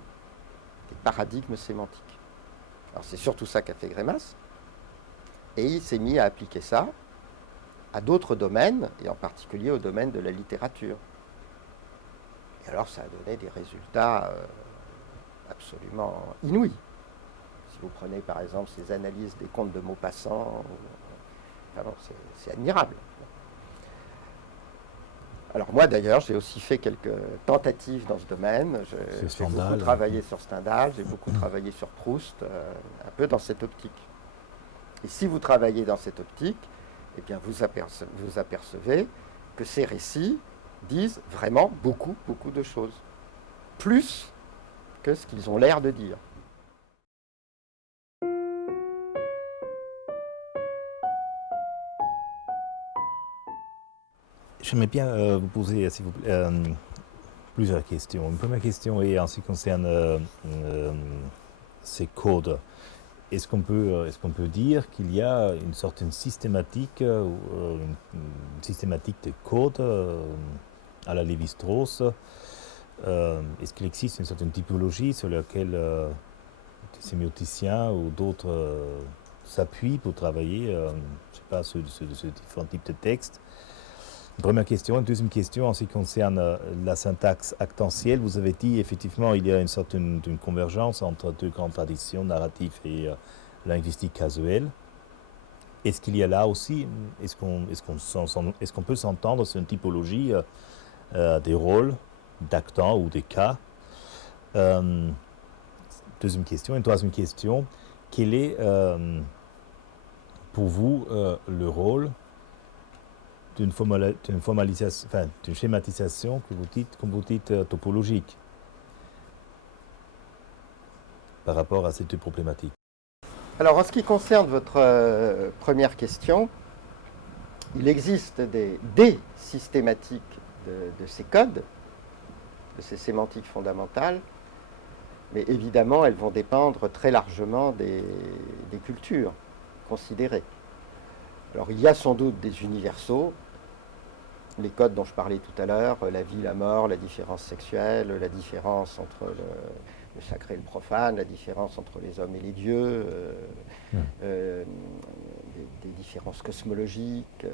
des paradigmes sémantiques. Alors c'est surtout ça qu'a fait Greimas, et il s'est mis à appliquer ça à d'autres domaines, et en particulier au domaine de la littérature. Et alors ça a donné des résultats absolument inouïs. Si vous prenez par exemple ces analyses des contes de Maupassant, c'est admirable. Alors moi d'ailleurs, j'ai aussi fait quelques tentatives dans ce domaine. J'ai beaucoup travaillé sur Stendhal, j'ai beaucoup travaillé sur Proust, un peu dans cette optique. Et si vous travaillez dans cette optique, eh bien vous apercevez que ces récits disent vraiment beaucoup, beaucoup de choses. Plus que ce qu'ils ont l'air de dire. J'aimerais bien vous poser, s'il vous plaît, plusieurs questions. Une première question est en ce qui concerne ces codes. Est-ce qu'on peut dire qu'il y a une certaine systématique, une systématique de codes à la Lévi-Strauss? Est-ce qu'il existe une certaine typologie sur laquelle des sémioticiens ou d'autres s'appuient pour travailler, je sais pas, sur différents types de textes. Première question. Deuxième question, en ce qui concerne la syntaxe actentielle, vous avez dit effectivement il y a une sorte d'une convergence entre deux grandes traditions, narrative et linguistique casuelle. Est-ce qu'il y a là aussi, est-ce qu'on peut s'entendre sur une typologie des rôles d'actants ou des cas? Deuxième question. Une troisième question, quel est pour vous le rôle d'une formalisation, enfin, d'une schématisation que vous dites, comme vous dites, topologique par rapport à ces deux problématiques? Alors, en ce qui concerne votre première question, il existe des systématiques de ces codes, de ces sémantiques fondamentales, mais évidemment, elles vont dépendre très largement des cultures considérées. Alors, il y a sans doute des universaux, les codes dont je parlais tout à l'heure, la vie, la mort, la différence sexuelle, la différence entre le sacré et le profane, la différence entre les hommes et les dieux, des différences cosmologiques,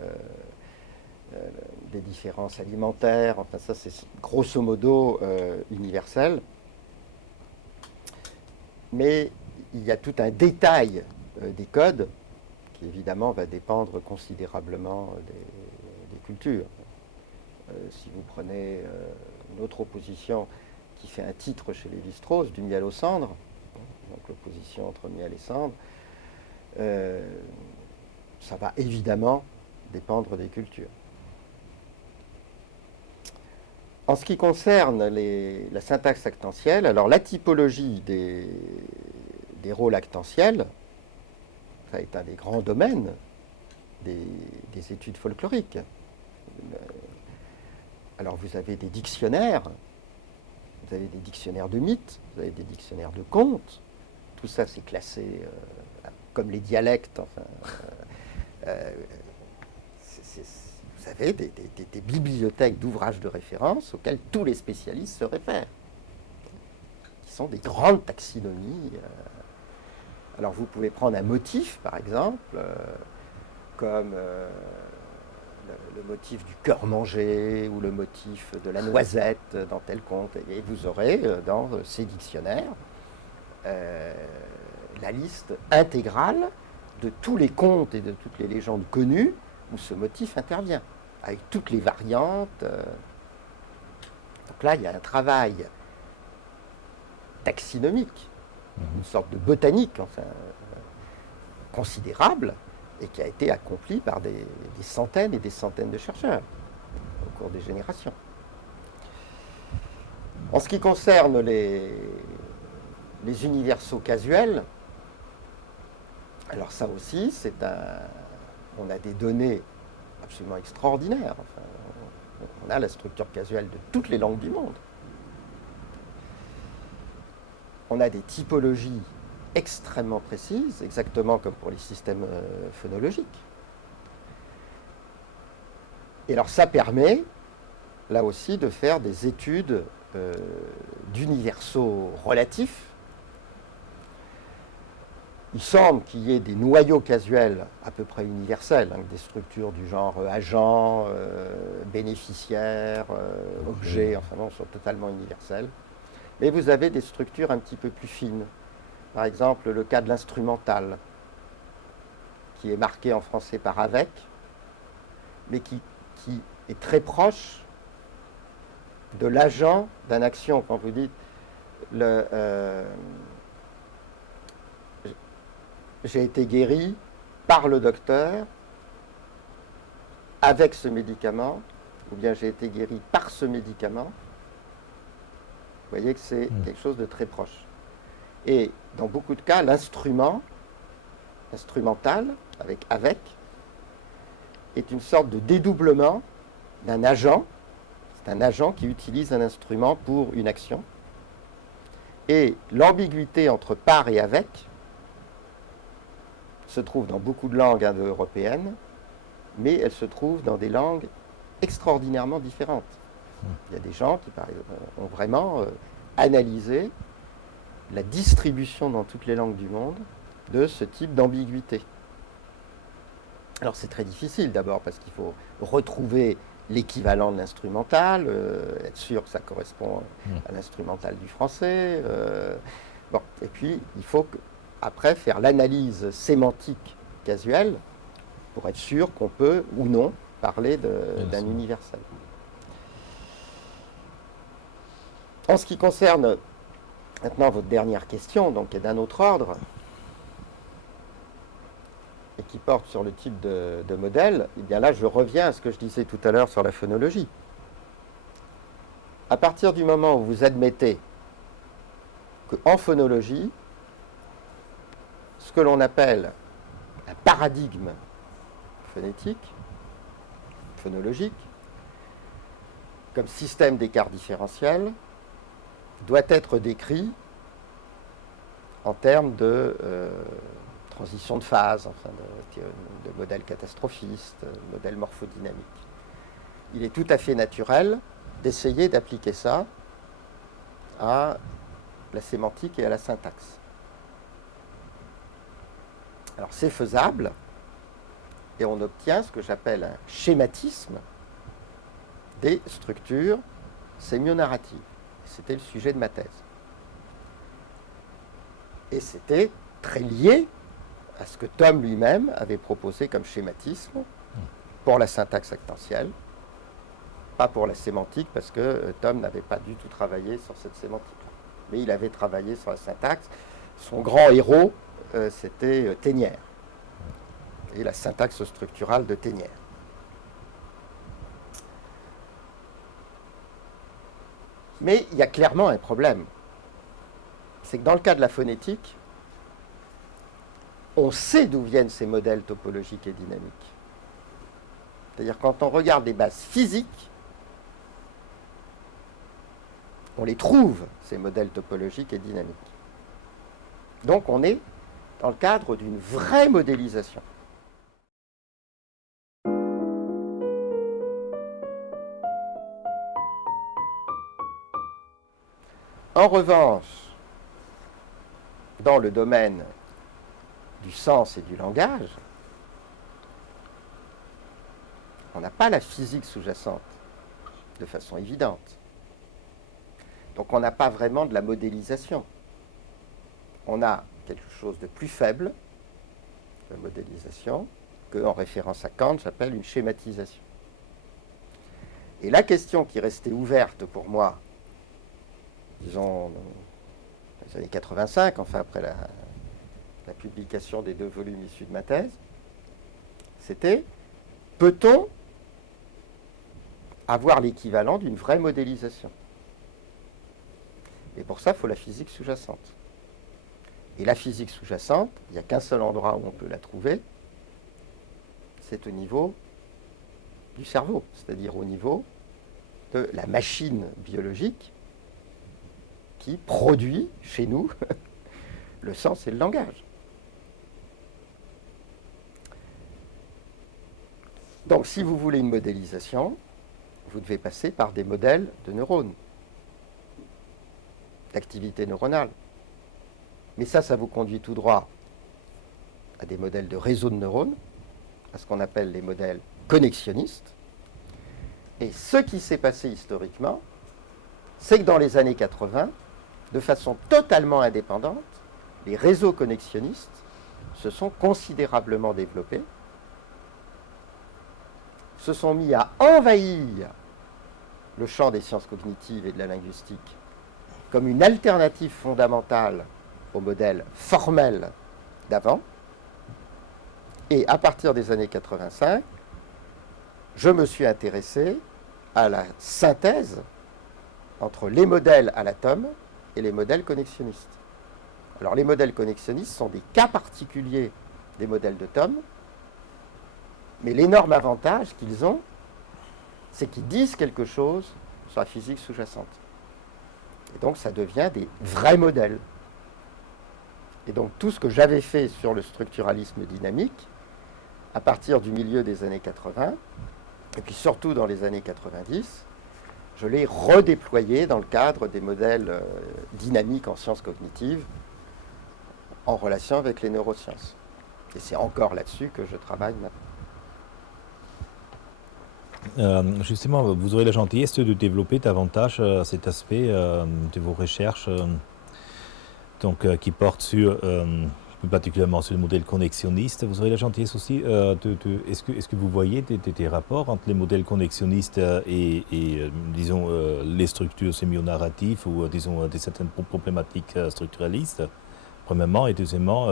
des différences alimentaires, enfin ça c'est grosso modo universel. Mais il y a tout un détail des codes qui évidemment va dépendre considérablement des cultures. Si vous prenez une autre opposition qui fait un titre chez Lévi-Strauss, du miel aux cendres, donc l'opposition entre miel et cendres, ça va évidemment dépendre des cultures. En ce qui concerne la syntaxe actentielle, alors la typologie des rôles actentiels, ça est un des grands domaines des études folkloriques. Alors vous avez des dictionnaires, vous avez des dictionnaires de mythes, vous avez des dictionnaires de contes, tout ça c'est classé comme les dialectes, enfin, vous avez des bibliothèques d'ouvrages de référence auxquels tous les spécialistes se réfèrent, qui sont des grandes taxonomies. Alors vous pouvez prendre un motif par exemple, comme le motif du cœur mangé ou le motif de la noisette dans tel conte. Et vous aurez dans ces dictionnaires la liste intégrale de tous les contes et de toutes les légendes connues où ce motif intervient, avec toutes les variantes. Donc là, il y a un travail taxinomique, une sorte de botanique enfin, considérable, et qui a été accompli par des centaines et des centaines de chercheurs au cours des générations. En ce qui concerne les universaux casuels, alors ça aussi, on a des données absolument extraordinaires. Enfin, on a la structure casuelle de toutes les langues du monde. On a des typologies extrêmement précises, exactement comme pour les systèmes phonologiques. Et alors ça permet, là aussi, de faire des études d'universaux relatifs. Il semble qu'il y ait des noyaux casuels à peu près universels, hein, des structures du genre agent, bénéficiaire, objet, enfin non, sont totalement universelles. Mais vous avez des structures un petit peu plus fines. Par exemple, le cas de l'instrumental, qui est marqué en français par avec, mais qui est très proche de l'agent d'une action. Quand vous dites j'ai été guéri par le docteur avec ce médicament, ou bien j'ai été guéri par ce médicament, vous voyez que c'est quelque chose de très proche. Et dans beaucoup de cas, l'instrumental, avec, est une sorte de dédoublement d'un agent. C'est un agent qui utilise un instrument pour une action. Et l'ambiguïté entre par et avec se trouve dans beaucoup de langues indo-européennes, mais elle se trouve dans des langues extraordinairement différentes. Il y a des gens qui ont vraiment analysé la distribution dans toutes les langues du monde de ce type d'ambiguïté. Alors c'est très difficile d'abord parce qu'il faut retrouver l'équivalent de l'instrumental, être sûr que ça correspond à l'instrumental du français. Bon. Et puis il faut après faire l'analyse sémantique casuelle pour être sûr qu'on peut ou non parler d'un universel. En ce qui concerne maintenant votre dernière question, donc qui est d'un autre ordre, et qui porte sur le type de modèle, eh bien là je reviens à ce que je disais tout à l'heure sur la phonologie. À partir du moment où vous admettez qu'en phonologie, ce que l'on appelle un paradigme phonétique, phonologique, comme système d'écart différentiel, doit être décrit en termes de transition de phase, enfin de modèle catastrophiste, modèle morphodynamique. Il est tout à fait naturel d'essayer d'appliquer ça à la sémantique et à la syntaxe. Alors c'est faisable, et on obtient ce que j'appelle un schématisme des structures sémionarratives. C'était le sujet de ma thèse. Et c'était très lié à ce que Thom lui-même avait proposé comme schématisme pour la syntaxe actentielle, pas pour la sémantique, parce que Thom n'avait pas du tout travaillé sur cette sémantique-là. Mais il avait travaillé sur la syntaxe. Son grand héros, c'était Thénière, et la syntaxe structurale de Thénière. Mais il y a clairement un problème. C'est que dans le cas de la phonétique, on sait d'où viennent ces modèles topologiques et dynamiques. C'est-à-dire quand on regarde les bases physiques, on les trouve, ces modèles topologiques et dynamiques. Donc on est dans le cadre d'une vraie modélisation. En revanche, dans le domaine du sens et du langage, on n'a pas la physique sous-jacente de façon évidente. Donc on n'a pas vraiment de la modélisation. On a quelque chose de plus faible, la modélisation, que, en référence à Kant, j'appelle une schématisation. Et la question qui restait ouverte pour moi, disons, dans les années 85, enfin après la publication des 2 volumes issus de ma thèse, c'était, peut-on avoir l'équivalent d'une vraie modélisation? Et pour ça, il faut la physique sous-jacente. Et la physique sous-jacente, il n'y a qu'un seul endroit où on peut la trouver, c'est au niveau du cerveau, c'est-à-dire au niveau de la machine biologique qui produit chez nous le sens et le langage. Donc si vous voulez une modélisation, vous devez passer par des modèles de neurones, d'activité neuronale. Mais ça vous conduit tout droit à des modèles de réseaux de neurones, à ce qu'on appelle les modèles connexionnistes. Et ce qui s'est passé historiquement, c'est que dans les années 80, de façon totalement indépendante, les réseaux connexionnistes se sont considérablement développés, se sont mis à envahir le champ des sciences cognitives et de la linguistique comme une alternative fondamentale au modèle formel d'avant. Et à partir des années 85, je me suis intéressé à la synthèse entre les modèles à l'atome et les modèles connexionnistes. Alors les modèles connexionnistes sont des cas particuliers des modèles de Thom, mais l'énorme avantage qu'ils ont, c'est qu'ils disent quelque chose sur la physique sous-jacente. Et donc ça devient des vrais modèles. Et donc tout ce que j'avais fait sur le structuralisme dynamique, à partir du milieu des années 80, et puis surtout dans les années 90, je l'ai redéployé dans le cadre des modèles dynamiques en sciences cognitives, en relation avec les neurosciences. Et c'est encore là-dessus que je travaille maintenant. Justement, vous aurez la gentillesse de développer davantage cet aspect de vos recherches qui portent sur, plus particulièrement sur le modèle connexionniste. Vous aurez la gentillesse aussi est-ce que vous voyez des rapports entre les modèles connexionnistes et disons, les structures sémio-narratives ou, disons, certaines problématiques structuralistes, premièrement, et deuxièmement,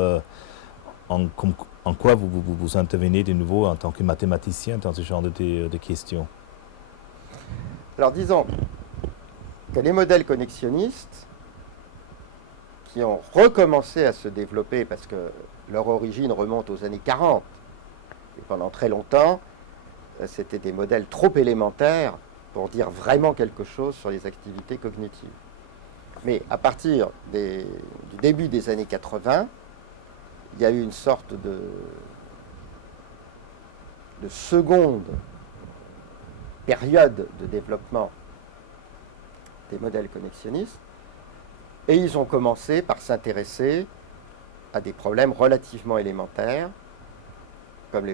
en quoi vous intervenez de nouveau en tant que mathématicien dans ce genre de questions? Alors disons que les modèles connexionnistes qui ont recommencé à se développer parce que leur origine remonte aux années 40, et pendant très longtemps, c'était des modèles trop élémentaires pour dire vraiment quelque chose sur les activités cognitives. Mais à partir du début des années 80, il y a eu une sorte de seconde période de développement des modèles connexionnistes, et ils ont commencé par s'intéresser à des problèmes relativement élémentaires, comme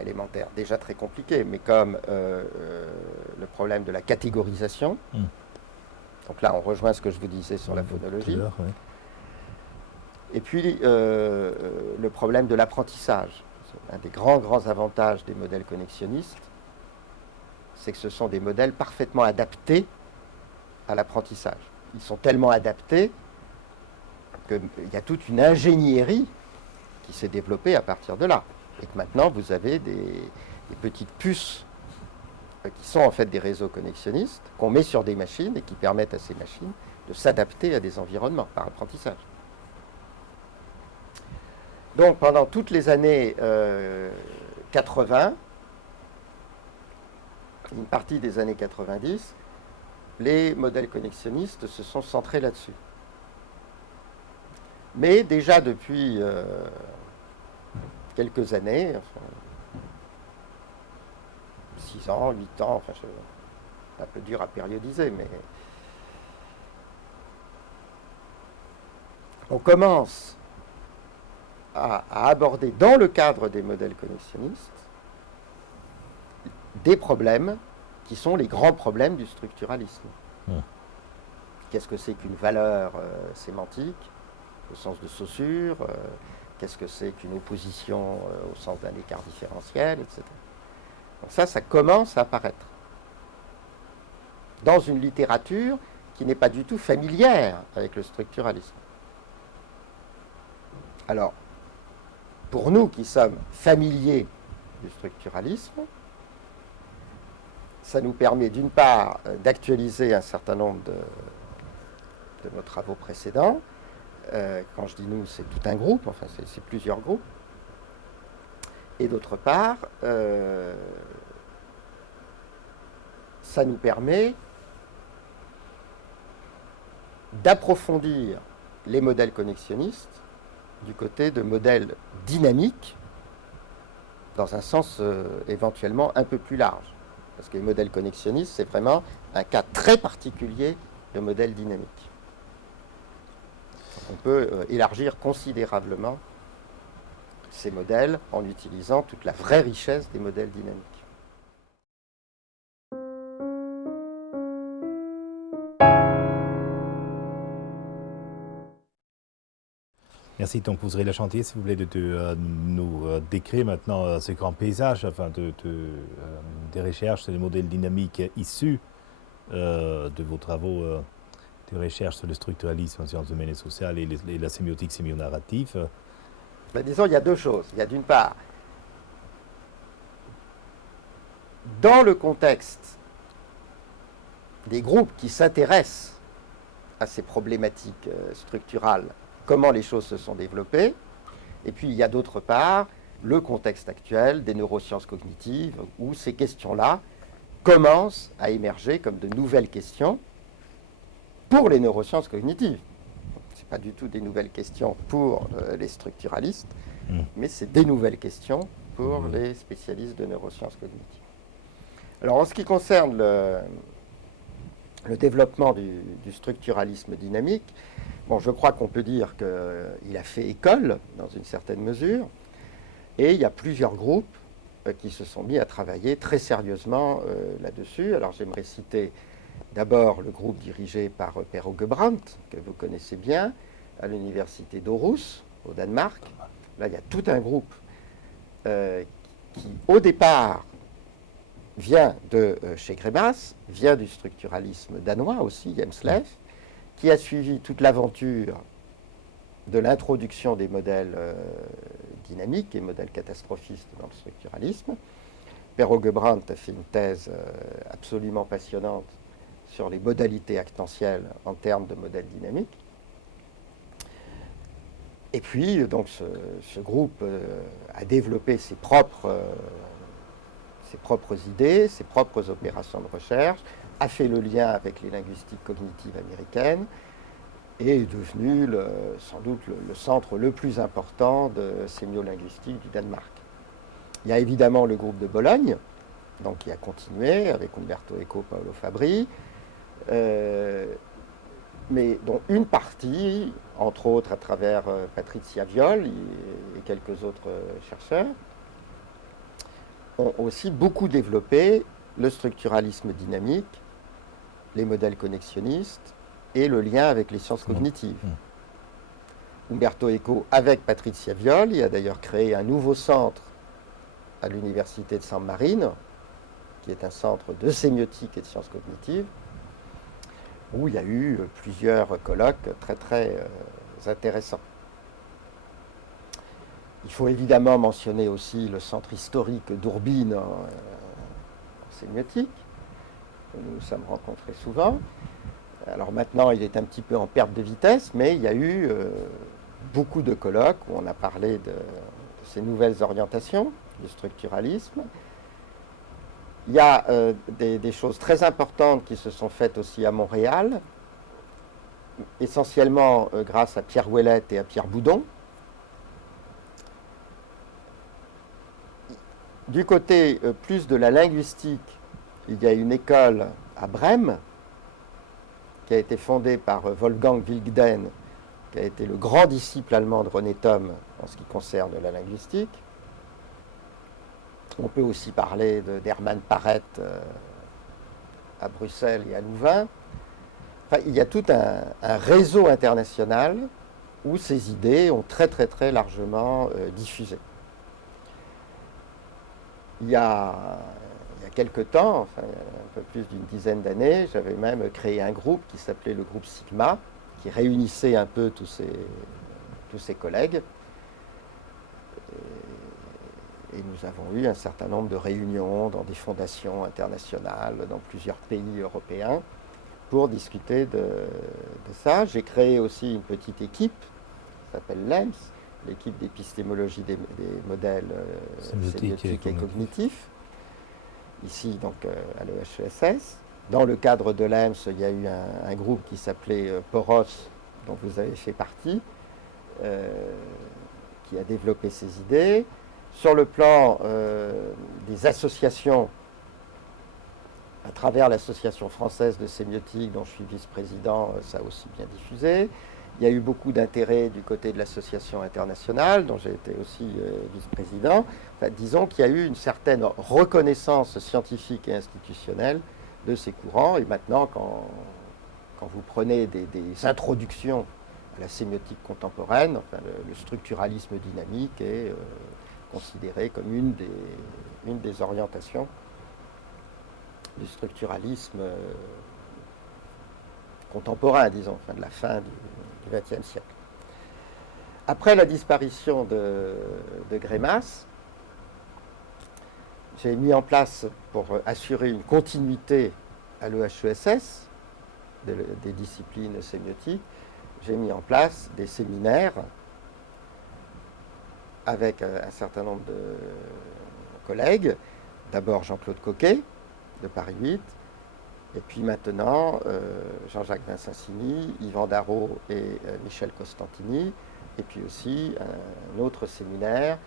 élémentaires, déjà très compliqués, mais comme le problème de la catégorisation. Donc là, on rejoint ce que je vous disais sur la phonologie. Ouais. Et puis, le problème de l'apprentissage. Un des grands avantages des modèles connexionnistes, c'est que ce sont des modèles parfaitement adaptés à l'apprentissage. Ils sont tellement adaptés qu'il y a toute une ingénierie qui s'est développée à partir de là. Et que maintenant, vous avez des petites puces qui sont en fait des réseaux connexionnistes qu'on met sur des machines et qui permettent à ces machines de s'adapter à des environnements par apprentissage. Donc pendant toutes les années 80, une partie des années 90, les modèles connexionnistes se sont centrés là-dessus. Mais déjà depuis quelques années, 6 ans, 8 ans, c'est un peu dur à périodiser, mais on commence à aborder dans le cadre des modèles connexionnistes des problèmes qui sont les grands problèmes du structuralisme. Qu'est-ce que c'est qu'une valeur sémantique au sens de Saussure, qu'est-ce que c'est qu'une opposition au sens d'un écart différentiel, etc. Donc ça commence à apparaître dans une littérature qui n'est pas du tout familière avec le structuralisme. Alors, pour nous qui sommes familiers du structuralisme, ça nous permet d'une part d'actualiser un certain nombre de nos travaux précédents. Quand je dis nous, c'est tout un groupe, enfin c'est plusieurs groupes. Et d'autre part, ça nous permet d'approfondir les modèles connexionnistes du côté de modèles dynamiques dans un sens éventuellement un peu plus large. Parce que les modèles connexionnistes, c'est vraiment un cas très particulier de modèle dynamique. On peut élargir considérablement ces modèles en utilisant toute la vraie richesse des modèles dynamiques. Merci. Donc, vous aurez la gentillesse, s'il vous plaît, de nous décrire maintenant ce grand paysage des recherches sur les modèles dynamiques issus de vos travaux de recherche sur le structuralisme en sciences humaines et sociales et la sémiotique sémio-narrative. Disons, il y a deux choses. Il y a d'une part, dans le contexte des groupes qui s'intéressent à ces problématiques structurales, comment les choses se sont développées, et puis il y a d'autre part le contexte actuel des neurosciences cognitives, où ces questions-là commencent à émerger comme de nouvelles questions pour les neurosciences cognitives. Ce n'est pas du tout des nouvelles questions pour les structuralistes, mais c'est des nouvelles questions pour les spécialistes de neurosciences cognitives. Alors en ce qui concerne le développement du structuralisme dynamique, Bon, je crois qu'on peut dire qu'il a fait école, dans une certaine mesure, et il y a plusieurs groupes qui se sont mis à travailler très sérieusement là-dessus. Alors j'aimerais citer d'abord le groupe dirigé par Per Åge que vous connaissez bien, à l'université d'Aarhus, au Danemark. Là, il y a tout un groupe qui, au départ, vient de chez Grémas, vient du structuralisme danois aussi, Hjelmslev, qui a suivi toute l'aventure de l'introduction des modèles dynamiques et modèles catastrophistes dans le structuralisme. Per Åge a fait une thèse absolument passionnante sur les modalités actentielles en termes de modèles dynamiques. Et puis, donc, ce groupe a développé ses propres idées, ses propres opérations de recherche, a fait le lien avec les linguistiques cognitives américaines et est devenu sans doute le centre le plus important de sémiolinguistique du Danemark. Il y a évidemment le groupe de Bologne, donc, qui a continué avec Umberto Eco, Paolo Fabri, mais dont une partie, entre autres à travers Patrizia Viol et quelques autres chercheurs, ont aussi beaucoup développé le structuralisme dynamique, les modèles connexionnistes et le lien avec les sciences cognitives. Umberto Eco, avec Patrizia Viol, il a d'ailleurs créé un nouveau centre à l'université de San Marino, qui est un centre de sémiotique et de sciences cognitives, où il y a eu plusieurs colloques très très intéressants. Il faut évidemment mentionner aussi le centre historique d'Urbino en sémiotique, où nous nous sommes rencontrés souvent. Alors maintenant, il est un petit peu en perte de vitesse, mais il y a eu beaucoup de colloques où on a parlé de ces nouvelles orientations, du structuralisme. Il y a des choses très importantes qui se sont faites aussi à Montréal, essentiellement grâce à Pierre Ouellette et à Pierre Boudon. Du côté plus de la linguistique, il y a une école à Brême qui a été fondée par Wolfgang Wilgden, qui a été le grand disciple allemand de René Thom en ce qui concerne la linguistique. On peut aussi parler d'Hermann Parret à Bruxelles et à Louvain. Enfin, il y a tout un réseau international où ces idées ont très très très largement diffusé. Il y a quelque temps, enfin, un peu plus d'une dizaine d'années, j'avais même créé un groupe qui s'appelait le groupe Sigma, qui réunissait un peu tous ses collègues. Et nous avons eu un certain nombre de réunions dans des fondations internationales, dans plusieurs pays européens, pour discuter de ça. J'ai créé aussi une petite équipe, qui s'appelle LEMS, l'équipe d'épistémologie des modèles sémiotiques et cognitifs, ici donc à l'EHESS. Dans le cadre de l'EMS, il y a eu un groupe qui s'appelait Poros, dont vous avez fait partie, qui a développé ces idées. Sur le plan des associations, à travers l'Association française de sémiotique, dont je suis vice-président, ça a aussi bien diffusé. Il y a eu beaucoup d'intérêt du côté de l'Association internationale, dont j'ai été aussi vice-président. Enfin, disons qu'il y a eu une certaine reconnaissance scientifique et institutionnelle de ces courants. Et maintenant, quand vous prenez des introductions à la sémiotique contemporaine, enfin, le structuralisme dynamique est considéré comme une des orientations du structuralisme contemporain, disons, enfin, de la fin du XXe siècle. Après la disparition de Grémas, j'ai mis en place, pour assurer une continuité à l'EHESS des disciplines sémiotiques, j'ai mis en place des séminaires avec un certain nombre de collègues. D'abord Jean-Claude Coquet, de Paris 8, et puis maintenant Jean-Jacques Vincensini, Yvan Darro et Michel Costantini, et puis aussi un autre séminaire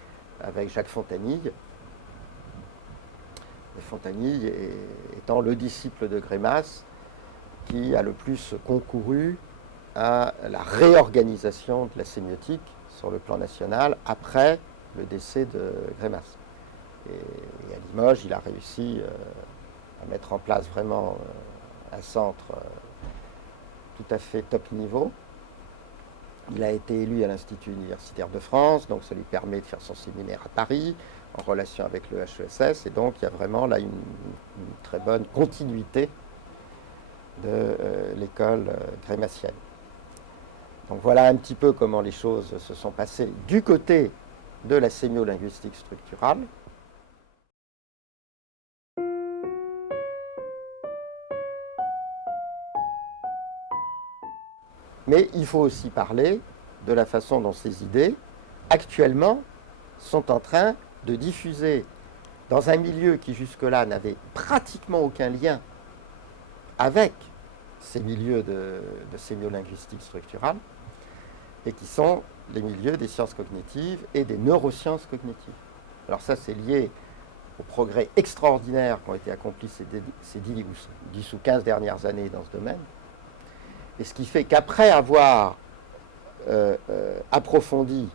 avec Jacques Fontanille. Fontanille étant le disciple de Grémas qui a le plus concouru à la réorganisation de la sémiotique sur le plan national après le décès de Grémas. Et à Limoges, il a réussi à mettre en place vraiment un centre tout à fait top niveau. Il a été élu à l'Institut universitaire de France, donc ça lui permet de faire son séminaire à Paris, en relation avec le HESS, et donc il y a vraiment là une très bonne continuité de l'école grémassienne. Donc voilà un petit peu comment les choses se sont passées du côté de la sémiolinguistique structurale. Mais il faut aussi parler de la façon dont ces idées, actuellement, sont en train de diffuser dans un milieu qui jusque-là n'avait pratiquement aucun lien avec ces milieux de sémiolinguistique structurale, et qui sont les milieux des sciences cognitives et des neurosciences cognitives. Alors ça, c'est lié aux progrès extraordinaires qui ont été accomplis ces 10 ou 15 dernières années dans ce domaine. Et ce qui fait qu'après avoir approfondi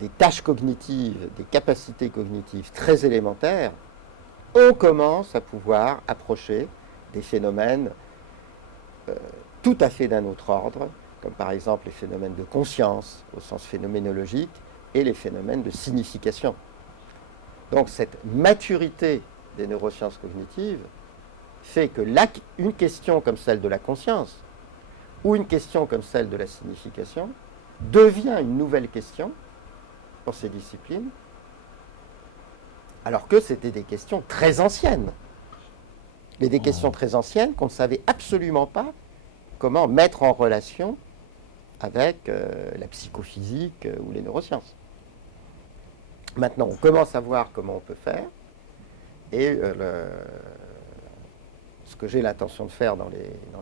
des tâches cognitives, des capacités cognitives très élémentaires, on commence à pouvoir approcher des phénomènes tout à fait d'un autre ordre, comme par exemple les phénomènes de conscience au sens phénoménologique et les phénomènes de signification. Donc cette maturité des neurosciences cognitives fait que une question comme celle de la conscience ou une question comme celle de la signification devient une nouvelle question pour ces disciplines, alors que c'était des questions très anciennes. Mais des questions très anciennes qu'on ne savait absolument pas comment mettre en relation avec la psychophysique ou les neurosciences. Maintenant, on commence à voir comment on peut faire, et ce que j'ai l'intention de faire dans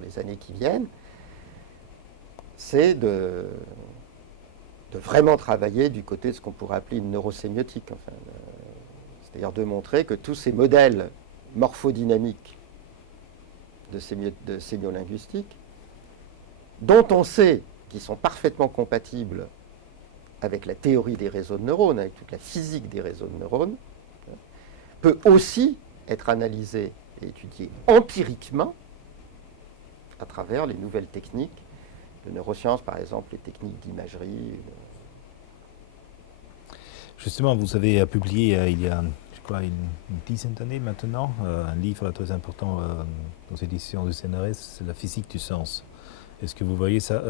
les années qui viennent, c'est de vraiment travailler du côté de ce qu'on pourrait appeler une neurosémiotique, enfin, c'est-à-dire de montrer que tous ces modèles morphodynamiques de sémiolinguistique, dont on sait qu'ils sont parfaitement compatibles avec la théorie des réseaux de neurones, avec toute la physique des réseaux de neurones, peut aussi être analysé et étudié empiriquement à travers les nouvelles techniques de neurosciences, par exemple les techniques d'imagerie. Justement, vous avez publié il y a, je crois, une dizaine d'années maintenant, un livre très important aux éditions du CNRS, c'est La physique du sens. Est-ce que vous voyez ça,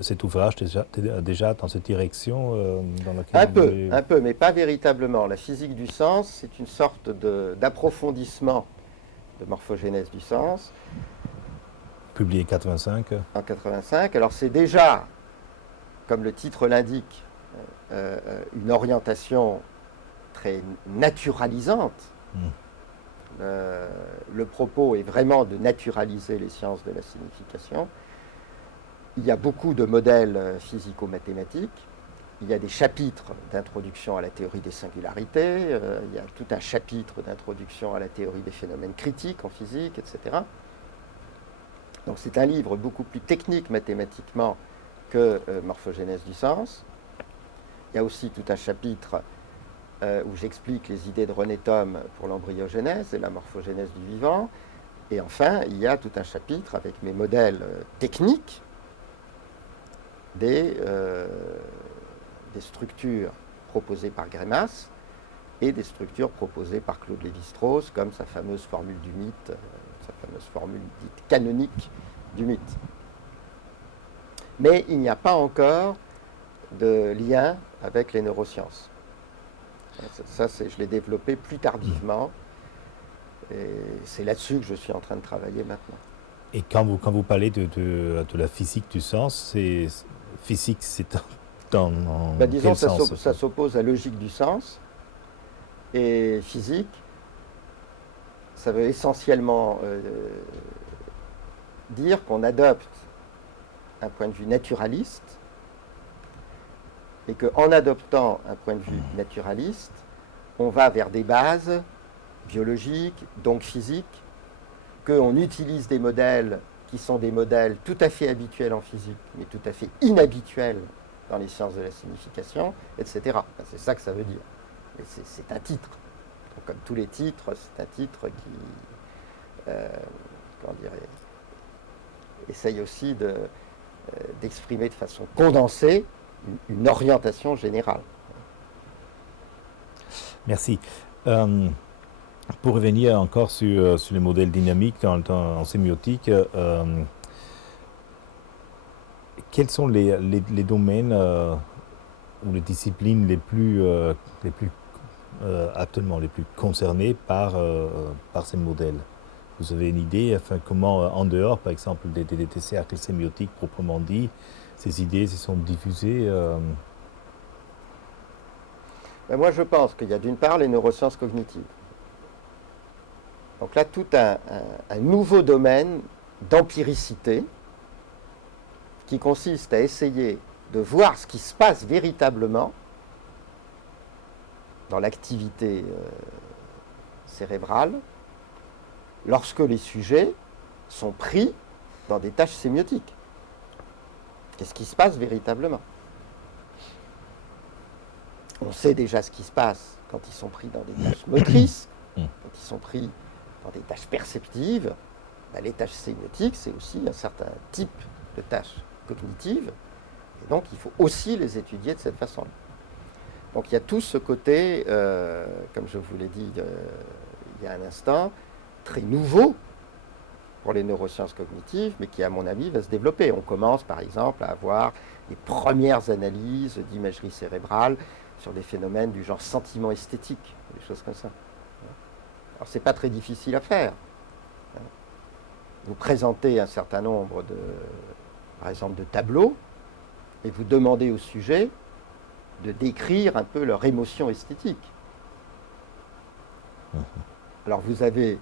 cet ouvrage déjà dans cette direction dans laquelle un peu, mais pas véritablement. La physique du sens, c'est une sorte d'approfondissement de morphogénèse du sens. Publié en 85. En 85. Alors c'est déjà, comme le titre l'indique, une orientation très naturalisante. Le propos est vraiment de naturaliser les sciences de la signification. Il y a beaucoup de modèles physico-mathématiques. Il y a des chapitres d'introduction à la théorie des singularités. Il y a tout un chapitre d'introduction à la théorie des phénomènes critiques en physique, etc. Donc c'est un livre beaucoup plus technique mathématiquement que Morphogénèse du sens. Il y a aussi tout un chapitre où j'explique les idées de René Thom pour l'embryogénèse et la morphogénèse du vivant. Et enfin, il y a tout un chapitre avec mes modèles techniques des structures proposées par Grémas et des structures proposées par Claude Lévi-Strauss, comme sa fameuse formule du mythe, sa fameuse formule dite canonique du mythe. Mais il n'y a pas encore de lien avec les neurosciences. Ça, je l'ai développé plus tardivement, et c'est là-dessus que je suis en train de travailler maintenant. Et quand vous parlez de la physique du sens, physique, c'est dans disons, quel sens ça s'oppose à logique du sens, et physique, ça veut essentiellement dire qu'on adopte un point de vue naturaliste, et qu'en adoptant un point de vue naturaliste, on va vers des bases biologiques, donc physiques, qu'on utilise des modèles qui sont des modèles tout à fait habituels en physique, mais tout à fait inhabituels dans les sciences de la signification, etc. Enfin, c'est ça que ça veut dire. Et c'est un titre. Donc, comme tous les titres, c'est un titre qui, comment dire, essaye aussi d'exprimer de façon condensée une orientation générale. Merci. Pour revenir encore sur les modèles dynamiques en sémiotique, quels sont les domaines ou les disciplines les plus actuellement les plus concernées par ces modèles? Vous avez une idée, enfin, comment, en dehors, par exemple, des cercles sémiotiques proprement dit, ces idées se sont diffusées Ben moi, je pense qu'il y a d'une part les neurosciences cognitives. Donc là, tout un nouveau domaine d'empiricité qui consiste à essayer de voir ce qui se passe véritablement dans l'activité cérébrale lorsque les sujets sont pris dans des tâches sémiotiques. Qu'est-ce qui se passe véritablement? On sait déjà ce qui se passe quand ils sont pris dans des tâches motrices, quand ils sont pris dans des tâches perceptives. Ben, les tâches sémiotiques, c'est aussi un certain type de tâches cognitives, et donc il faut aussi les étudier de cette façon-là. Donc il y a tout ce côté, comme je vous l'ai dit il y a un instant, très nouveau pour les neurosciences cognitives, mais qui, à mon avis, va se développer. On commence, par exemple, à avoir les premières analyses d'imagerie cérébrale sur des phénomènes du genre sentiment esthétique, des choses comme ça. Alors, c'est pas très difficile à faire. Vous présentez un certain nombre par exemple, de tableaux, et vous demandez au sujet de décrire un peu leur émotion esthétique. Alors, vous avez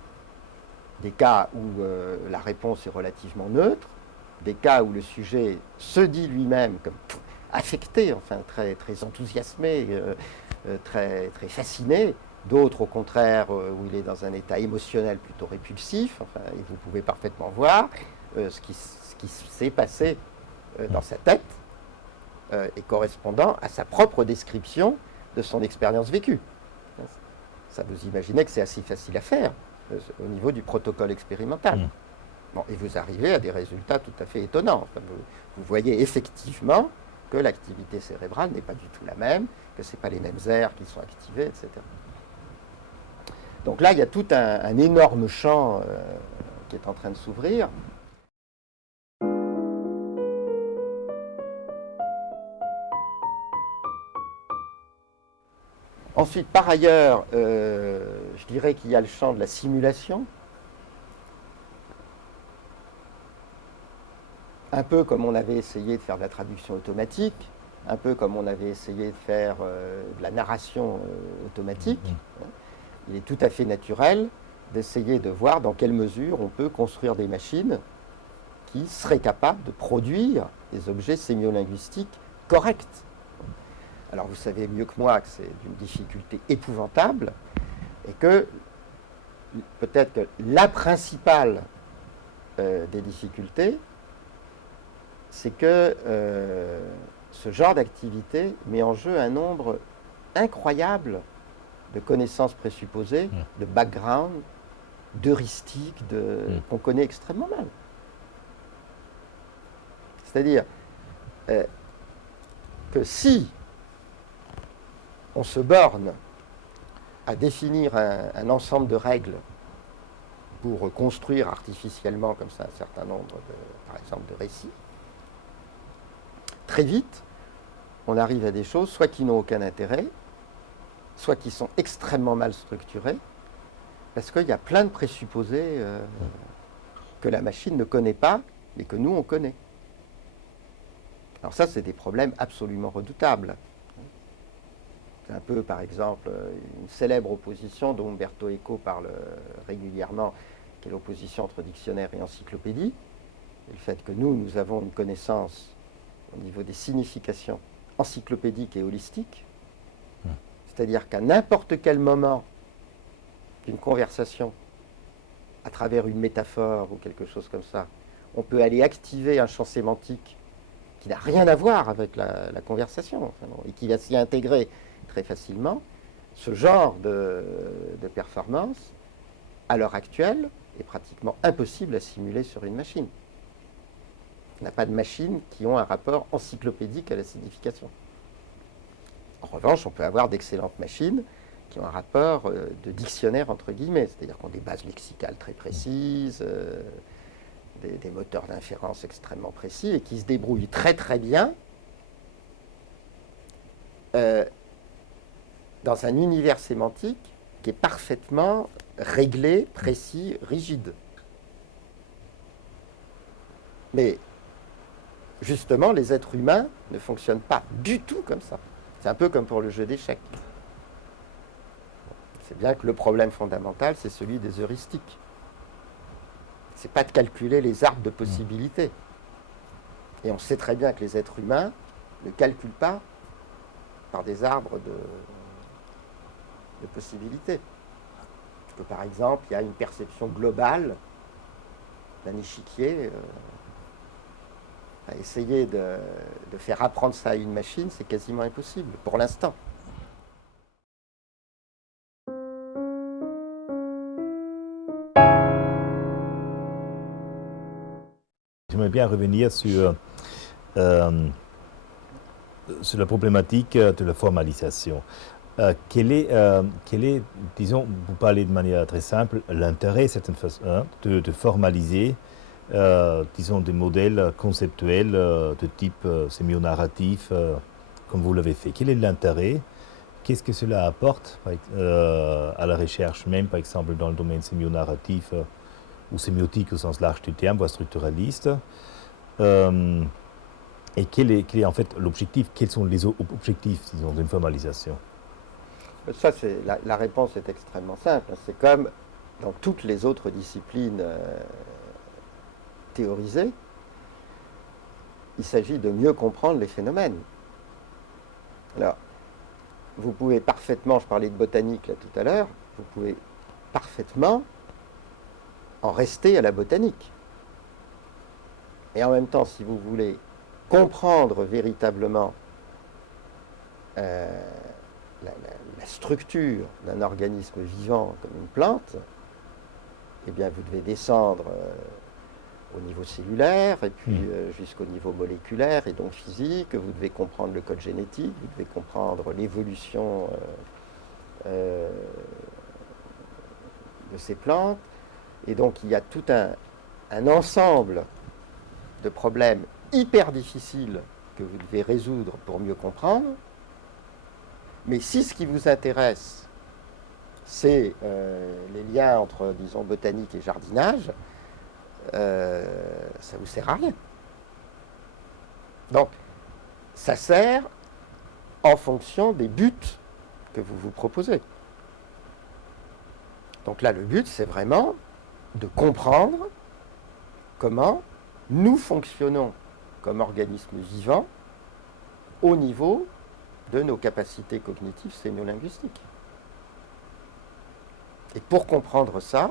des cas où la réponse est relativement neutre, des cas où le sujet se dit lui-même comme affecté, enfin très, très enthousiasmé, très, très fasciné, d'autres au contraire où il est dans un état émotionnel plutôt répulsif, enfin, et vous pouvez parfaitement voir ce qui s'est passé dans sa tête et correspondant à sa propre description de son expérience vécue. Ça, vous imaginez que c'est assez facile à faire au niveau du protocole expérimental. Bon, et vous arrivez à des résultats tout à fait étonnants. Enfin, vous voyez effectivement que l'activité cérébrale n'est pas du tout la même, que ce n'est pas les mêmes aires qui sont activées, etc. Donc là, il y a tout un énorme champ qui est en train de s'ouvrir. Ensuite, par ailleurs, je dirais qu'il y a le champ de la simulation. Un peu comme on avait essayé de faire de la traduction automatique, un peu comme on avait essayé de faire de la narration automatique. Il est tout à fait naturel d'essayer de voir dans quelle mesure on peut construire des machines qui seraient capables de produire des objets sémiolinguistiques corrects. Alors vous savez mieux que moi que c'est d'une difficulté épouvantable et que peut-être que la principale des difficultés, c'est que ce genre d'activité met en jeu un nombre incroyable de connaissances présupposées, de background, d'heuristiques, qu'on connaît extrêmement mal. C'est-à-dire que si on se borne à définir un ensemble de règles pour construire artificiellement comme ça un certain nombre, par exemple, de récits, très vite, on arrive à des choses soit qui n'ont aucun intérêt, soit qui sont extrêmement mal structurées, parce qu'il y a plein de présupposés que la machine ne connaît pas, mais que nous, on connaît. Alors ça, c'est des problèmes absolument redoutables. C'est un peu, par exemple, une célèbre opposition dont Umberto Eco parle régulièrement, qui est l'opposition entre dictionnaire et encyclopédie. Et le fait que nous avons une connaissance au niveau des significations encyclopédiques et holistiques, c'est-à-dire qu'à n'importe quel moment d'une conversation, à travers une métaphore ou quelque chose comme ça, on peut aller activer un champ sémantique qui n'a rien à voir avec la conversation, enfin, et qui va s'y intégrer très facilement. Ce genre de performance, à l'heure actuelle, est pratiquement impossible à simuler sur une machine. On n'a pas de machines qui ont un rapport encyclopédique à la signification. En revanche, on peut avoir d'excellentes machines qui ont un rapport de dictionnaire entre guillemets, c'est-à-dire qui ont des bases lexicales très précises, des moteurs d'inférence extrêmement précis et qui se débrouillent très très bien dans un univers sémantique qui est parfaitement réglé, précis, rigide. Mais justement, les êtres humains ne fonctionnent pas du tout comme ça. C'est un peu comme pour le jeu d'échecs. C'est bien que le problème fondamental, c'est celui des heuristiques. C'est pas de calculer les arbres de possibilités. Et on sait très bien que les êtres humains ne calculent pas par des arbres de possibilités. Que par exemple, il y a une perception globale d'un échiquier. Essayer de faire apprendre ça à une machine, c'est quasiment impossible, pour l'instant. J'aimerais bien revenir sur la problématique de la formalisation. Quel est, disons, vous parlez de manière très simple, l'intérêt de formaliser, disons, des modèles conceptuels de type sémio-narratif, comme vous l'avez fait. Quel est l'intérêt? Qu'est-ce que cela apporte à la recherche même, par exemple, dans le domaine sémio-narratif ou sémiotique au sens large du terme, voire structuraliste? Et quel est en fait l'objectif? Quels sont les objectifs, disons, d'une formalisation? Ça, la réponse est extrêmement simple. C'est comme dans toutes les autres disciplines théorisées, il s'agit de mieux comprendre les phénomènes. Alors, vous pouvez parfaitement, je parlais de botanique là tout à l'heure, vous pouvez parfaitement en rester à la botanique. Et en même temps, si vous voulez comprendre véritablement la structure d'un organisme vivant comme une plante, eh bien vous devez descendre au niveau cellulaire et puis jusqu'au niveau moléculaire et donc physique. Vous devez comprendre le code génétique, vous devez comprendre l'évolution de ces plantes. Et donc il y a tout un ensemble de problèmes hyper difficiles que vous devez résoudre pour mieux comprendre. Mais si ce qui vous intéresse, c'est les liens entre, disons, botanique et jardinage, ça ne vous sert à rien. Donc, ça sert en fonction des buts que vous vous proposez. Donc là, le but, c'est vraiment de comprendre comment nous fonctionnons comme organismes vivants au niveau de nos capacités cognitives sémiolinguistiques. Et pour comprendre ça,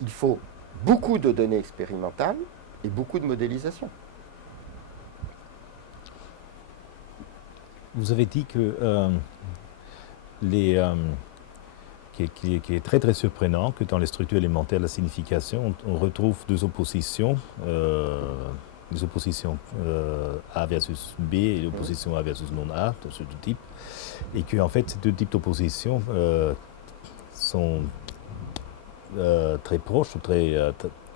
il faut beaucoup de données expérimentales et beaucoup de modélisation. Vous avez dit que qui est très très surprenant que dans les structures élémentaires de la signification, on retrouve deux oppositions A versus B et l'opposition A versus non A, de ce type, et que en fait ces deux types d'opposition sont très proches,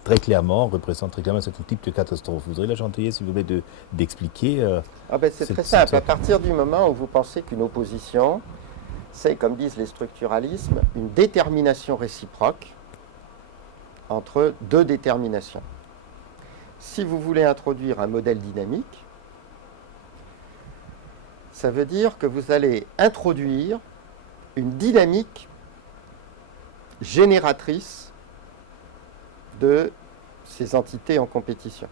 très clairement, représentent très clairement ce type de catastrophe. Vous aurez la gentillesse, s'il vous plaît, d'expliquer c'est très simple. À partir du moment où vous pensez qu'une opposition, c'est, comme disent les structuralismes, une détermination réciproque entre deux déterminations. Si vous voulez introduire un modèle dynamique, ça veut dire que vous allez introduire une dynamique génératrice de ces entités en compétition.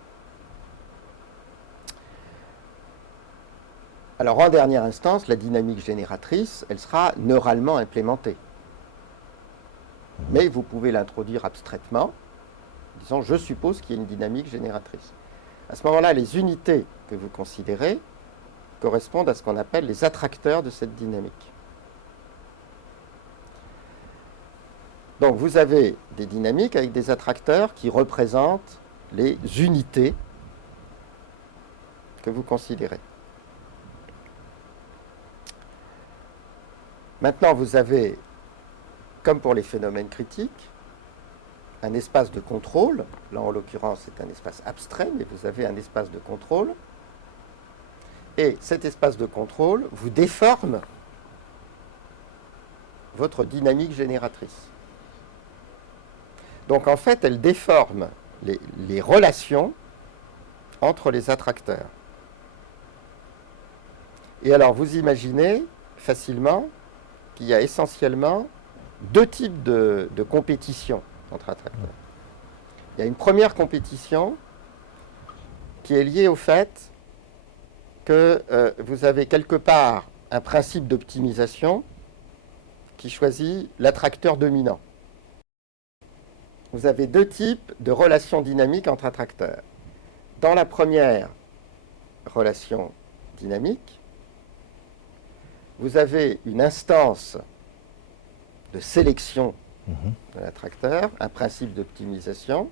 Alors, en dernière instance, la dynamique génératrice, elle sera neuralement implémentée. Mais vous pouvez l'introduire abstraitement disant je suppose qu'il y a une dynamique génératrice. À ce moment-là, les unités que vous considérez correspondent à ce qu'on appelle les attracteurs de cette dynamique. Donc vous avez des dynamiques avec des attracteurs qui représentent les unités que vous considérez. Maintenant, vous avez, comme pour les phénomènes critiques, un espace de contrôle. Là, en l'occurrence, c'est un espace abstrait, mais vous avez un espace de contrôle. Et cet espace de contrôle vous déforme votre dynamique génératrice. Donc, en fait, elle déforme les relations entre les attracteurs. Et alors, vous imaginez facilement qu'il y a essentiellement deux types de compétition entre attracteurs. Il y a une première compétition qui est liée au fait que vous avez quelque part un principe d'optimisation qui choisit l'attracteur dominant. Vous avez deux types de relations dynamiques entre attracteurs. Dans la première relation dynamique, vous avez une instance de sélection de l'attracteur, un principe d'optimisation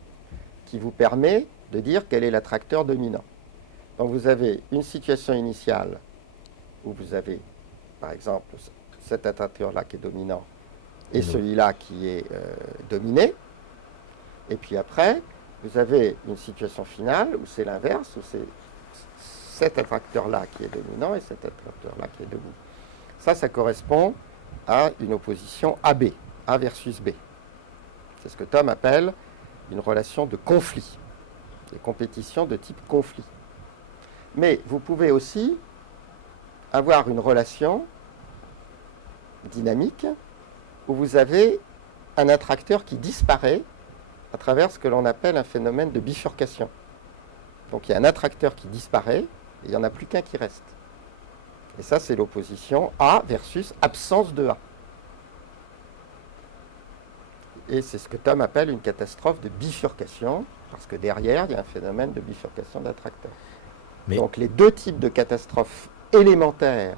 qui vous permet de dire quel est l'attracteur dominant. Donc vous avez une situation initiale où vous avez, par exemple, cet attracteur-là qui est dominant et celui-là qui est dominé. Et puis après, vous avez une situation finale où c'est l'inverse, où c'est cet attracteur-là qui est dominant et cet attracteur-là qui est debout. Ça correspond à une opposition AB, A versus B. C'est ce que Thom appelle une relation de conflit, des compétitions de type conflit. Mais vous pouvez aussi avoir une relation dynamique où vous avez un attracteur qui disparaît à travers ce que l'on appelle un phénomène de bifurcation. Donc il y a un attracteur qui disparaît et il n'y en a plus qu'un qui reste. Et ça, c'est l'opposition A versus absence de A. Et c'est ce que Thom appelle une catastrophe de bifurcation, parce que derrière, il y a un phénomène de bifurcation d'attracteurs. Donc les deux types de catastrophes élémentaires,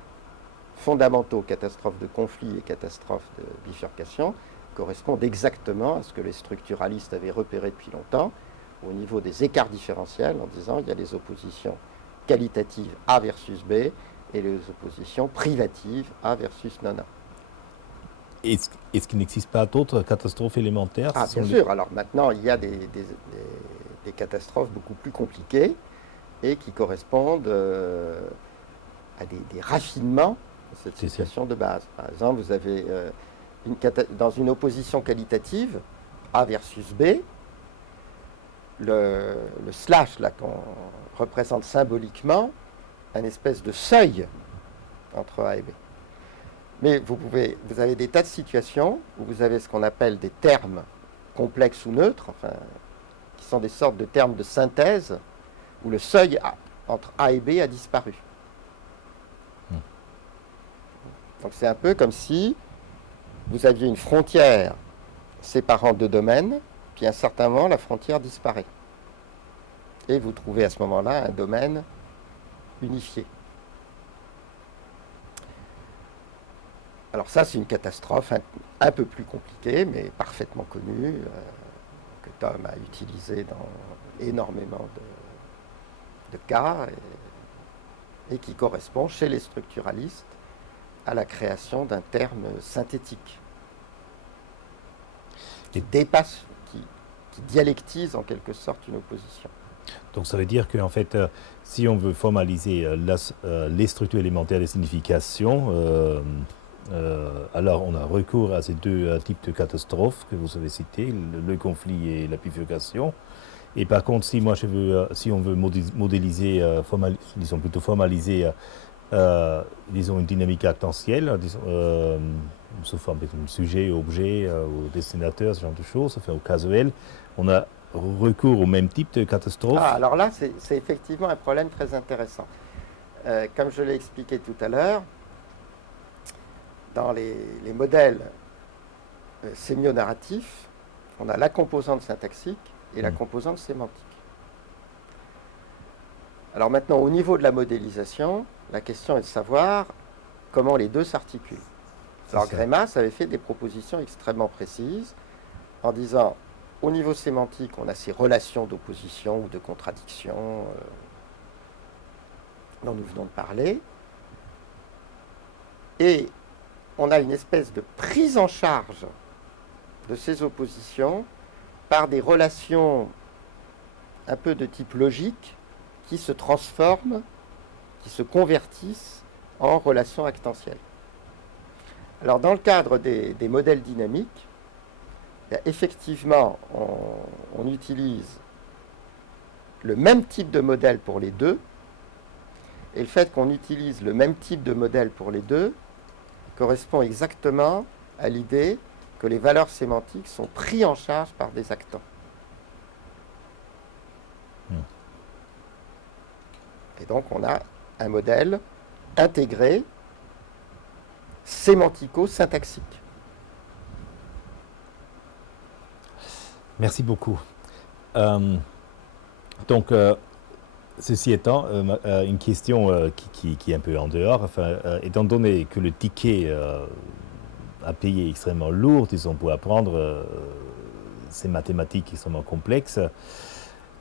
fondamentaux, catastrophes de conflit et catastrophes de bifurcation, correspondent exactement à ce que les structuralistes avaient repéré depuis longtemps au niveau des écarts différentiels, en disant il y a les oppositions qualitatives A versus B et les oppositions privatives A versus non A. Est-ce qu'il n'existe pas d'autres catastrophes élémentaires? Ah, bien sûr. Alors maintenant, il y a des catastrophes beaucoup plus compliquées et qui correspondent à des raffinements de cette situation de base. Par exemple, vous avez dans une opposition qualitative, A versus B, le slash là qu'on représente symboliquement un espèce de seuil entre A et B. Mais vous avez des tas de situations où vous avez ce qu'on appelle des termes complexes ou neutres, enfin, qui sont des sortes de termes de synthèse, où le seuil entre A et B a disparu. Donc c'est un peu comme si vous aviez une frontière séparant deux domaines, puis à un certain moment, la frontière disparaît. Et vous trouvez à ce moment-là un domaine unifié. Alors ça, c'est une catastrophe un peu plus compliquée, mais parfaitement connue, que Thom a utilisée dans énormément de cas, et qui correspond chez les structuralistes à la création d'un terme synthétique, qui dépasse, qui dialectise en quelque sorte une opposition. Donc ça veut dire qu'en fait, si on veut formaliser les structures élémentaires des significations, alors on a recours à ces deux types de catastrophes que vous avez cités, le conflit et la bifurcation. Et par contre, si on veut modéliser, disons plutôt formaliser, disons une dynamique actentielle, sous forme de sujet, objet, ou destinateur, ce genre de choses, enfin au casuel, on a recours au même type de catastrophe. Ah, alors là, c'est effectivement un problème très intéressant. Comme je l'ai expliqué tout à l'heure, dans les modèles sémio-narratifs, on a la composante syntaxique et la composante sémantique. Alors maintenant, au niveau de la modélisation, la question est de savoir comment les deux s'articulent. Alors Greimas avait fait des propositions extrêmement précises en disant, au niveau sémantique, on a ces relations d'opposition ou de contradiction dont nous venons de parler, et on a une espèce de prise en charge de ces oppositions par des relations un peu de type logique qui se transforment, qui se convertissent en relations actentielles. Alors, dans le cadre des modèles dynamiques, effectivement, on utilise le même type de modèle pour les deux, et le fait qu'on utilise le même type de modèle pour les deux correspond exactement à l'idée que les valeurs sémantiques sont prises en charge par des actants. Et donc, on a un modèle intégré, sémantico-syntaxique. Merci beaucoup. Ceci étant, une question qui est un peu en dehors, étant donné que le ticket à payer est extrêmement lourd, disons, pour apprendre ces mathématiques extrêmement complexes,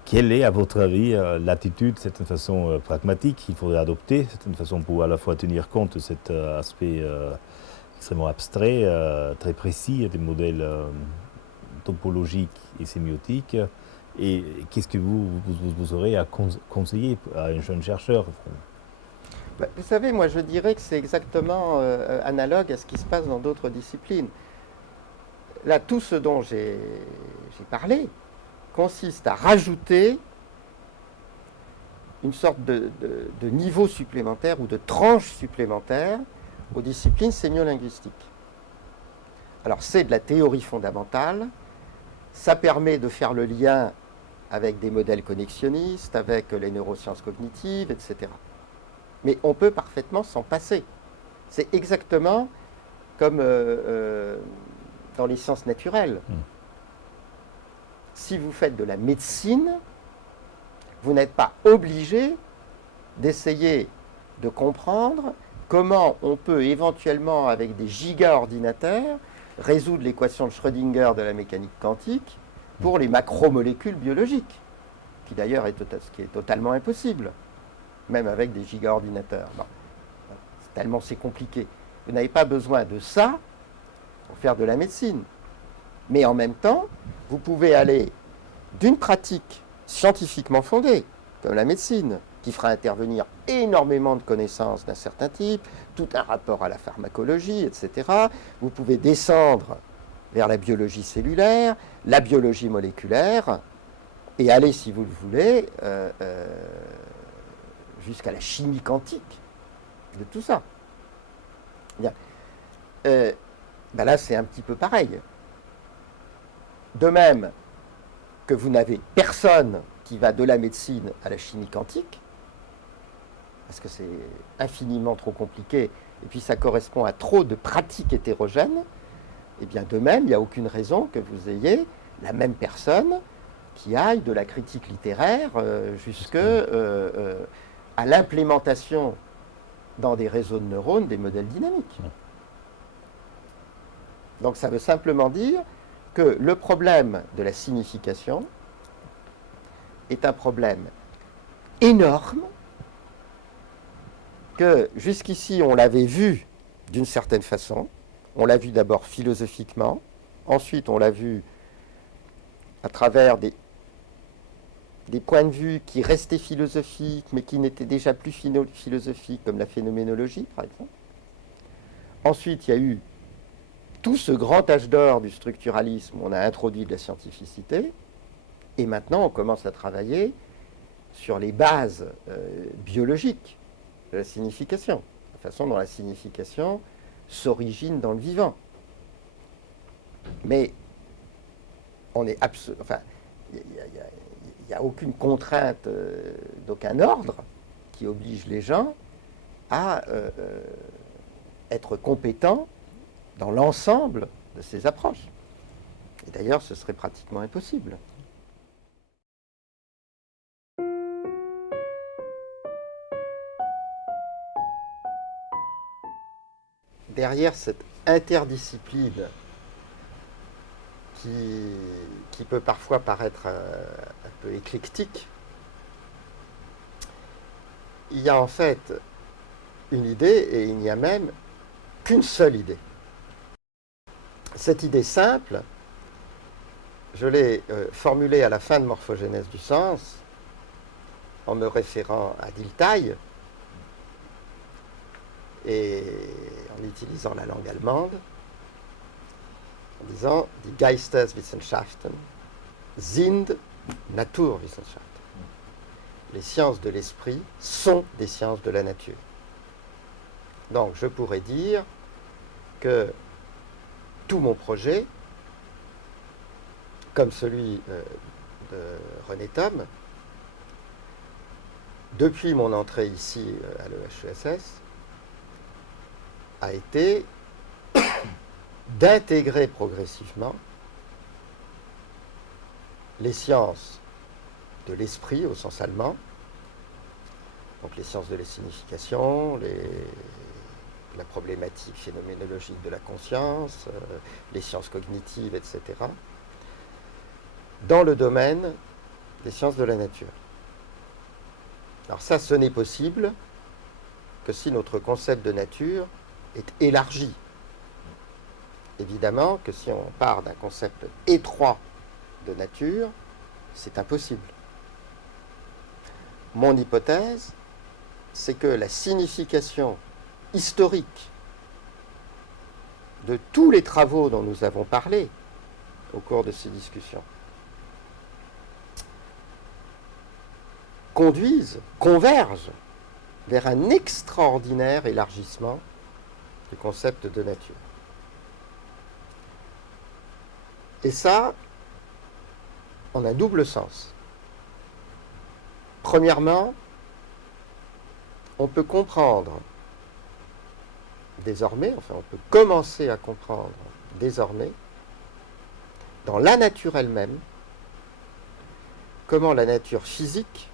quelle est, à votre avis, l'attitude, cette façon pragmatique qu'il faudrait adopter, cette façon pour à la fois tenir compte de cet aspect extrêmement abstrait, très précis, des modèles topologiques et sémiotiques, et qu'est-ce que vous aurez à conseiller à un jeune chercheur? Vous savez, moi je dirais que c'est exactement analogue à ce qui se passe dans d'autres disciplines. Là, tout ce dont j'ai parlé consiste à rajouter une sorte de niveau supplémentaire ou de tranche supplémentaire aux disciplines sémiolinguistiques. Alors c'est de la théorie fondamentale, ça permet de faire le lien avec des modèles connexionnistes, avec les neurosciences cognitives, etc. Mais on peut parfaitement s'en passer. C'est exactement comme dans les sciences naturelles. Si vous faites de la médecine, vous n'êtes pas obligé d'essayer de comprendre comment on peut éventuellement, avec des giga-ordinateurs, résoudre l'équation de Schrödinger de la mécanique quantique pour les macromolécules biologiques, qui d'ailleurs est totalement impossible, même avec des giga-ordinateurs. Bon. Tellement c'est compliqué. Vous n'avez pas besoin de ça pour faire de la médecine. Mais en même temps, vous pouvez aller d'une pratique scientifiquement fondée, comme la médecine, qui fera intervenir énormément de connaissances d'un certain type, tout un rapport à la pharmacologie, etc. Vous pouvez descendre vers la biologie cellulaire, la biologie moléculaire, et aller, si vous le voulez, jusqu'à la chimie quantique de tout ça. Bien. Là, c'est un petit peu pareil. De même que vous n'avez personne qui va de la médecine à la chimie quantique, parce que c'est infiniment trop compliqué, et puis ça correspond à trop de pratiques hétérogènes, et bien de même, il n'y a aucune raison que vous ayez la même personne qui aille de la critique littéraire à l'implémentation dans des réseaux de neurones des modèles dynamiques. Donc ça veut simplement dire que le problème de la signification est un problème énorme, que jusqu'ici on l'avait vu d'une certaine façon. On l'a vu d'abord philosophiquement, ensuite on l'a vu à travers des points de vue qui restaient philosophiques, mais qui n'étaient déjà plus philosophiques, comme la phénoménologie par exemple. Ensuite il y a eu tout ce grand âge d'or du structuralisme où on a introduit de la scientificité, et maintenant on commence à travailler sur les bases biologiques de la signification, la façon dont la signification s'origine dans le vivant. Mais on est il n'y a aucune contrainte d'aucun ordre qui oblige les gens à être compétents dans l'ensemble de ces approches. Et d'ailleurs, ce serait pratiquement impossible. derrière cette interdiscipline qui peut parfois paraître un peu éclectique, il y a en fait une idée, et il n'y a même qu'une seule idée. Cette idée simple, je l'ai formulée à la fin de Morphogénèse du sens, en me référant à Dilthey, et en utilisant la langue allemande, en disant Die Geisteswissenschaften sind Naturwissenschaften. Les sciences de l'esprit sont des sciences de la nature. Donc je pourrais dire que tout mon projet, comme celui de René Thom, depuis mon entrée ici à l'EHESS, a été d'intégrer progressivement les sciences de l'esprit au sens allemand, donc les sciences de la signification, la problématique phénoménologique de la conscience, les sciences cognitives, etc., dans le domaine des sciences de la nature. Alors ça, ce n'est possible que si notre concept de nature est élargi. Évidemment que si on part d'un concept étroit de nature, c'est impossible. Mon hypothèse, c'est que la signification historique de tous les travaux dont nous avons parlé au cours de ces discussions convergent vers un extraordinaire élargissement du concept de nature. Et ça, en un double sens. Premièrement, on peut comprendre désormais, enfin on peut commencer à comprendre désormais, dans la nature elle-même, comment la nature physique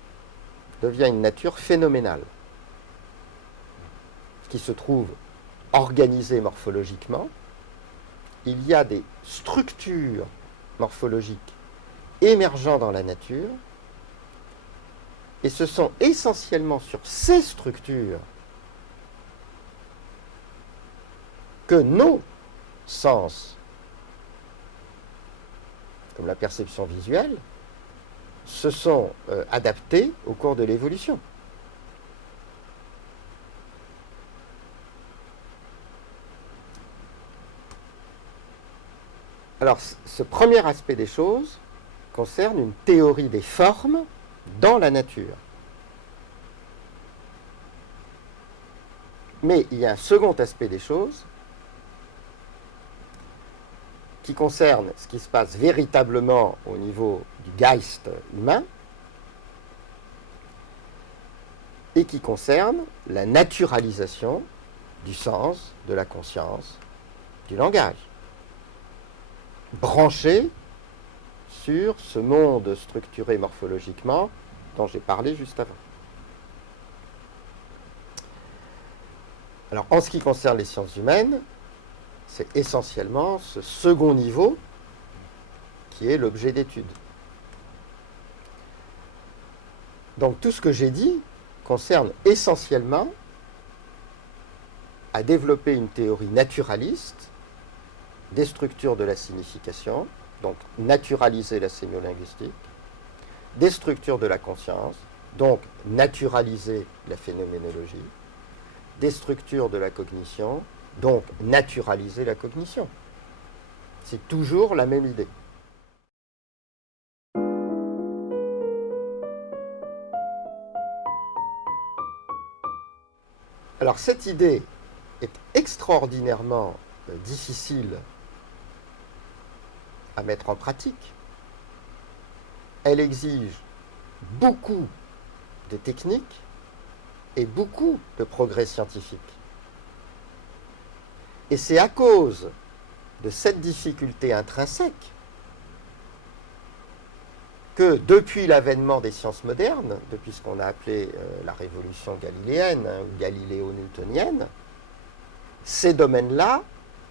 devient une nature phénoménale, qui se trouve organisée morphologiquement. Il y a des structures morphologiques émergeant dans la nature, et ce sont essentiellement sur ces structures que nos sens, comme la perception visuelle, se sont adaptés au cours de l'évolution. Alors, ce premier aspect des choses concerne une théorie des formes dans la nature. Mais il y a un second aspect des choses qui concerne ce qui se passe véritablement au niveau du Geist humain et qui concerne la naturalisation du sens, de la conscience, du langage, branché sur ce monde structuré morphologiquement dont j'ai parlé juste avant. Alors, en ce qui concerne les sciences humaines, c'est essentiellement ce second niveau qui est l'objet d'étude. Donc, tout ce que j'ai dit concerne essentiellement à développer une théorie naturaliste des structures de la signification, donc naturaliser la sémiolinguistique, des structures de la conscience, donc naturaliser la phénoménologie, des structures de la cognition, donc naturaliser la cognition. C'est toujours la même idée. Alors cette idée est extraordinairement difficile à mettre en pratique. Elle exige beaucoup de techniques et beaucoup de progrès scientifiques. Et c'est à cause de cette difficulté intrinsèque que depuis l'avènement des sciences modernes, depuis ce qu'on a appelé la révolution galiléenne ou galiléo-newtonienne, ces domaines-là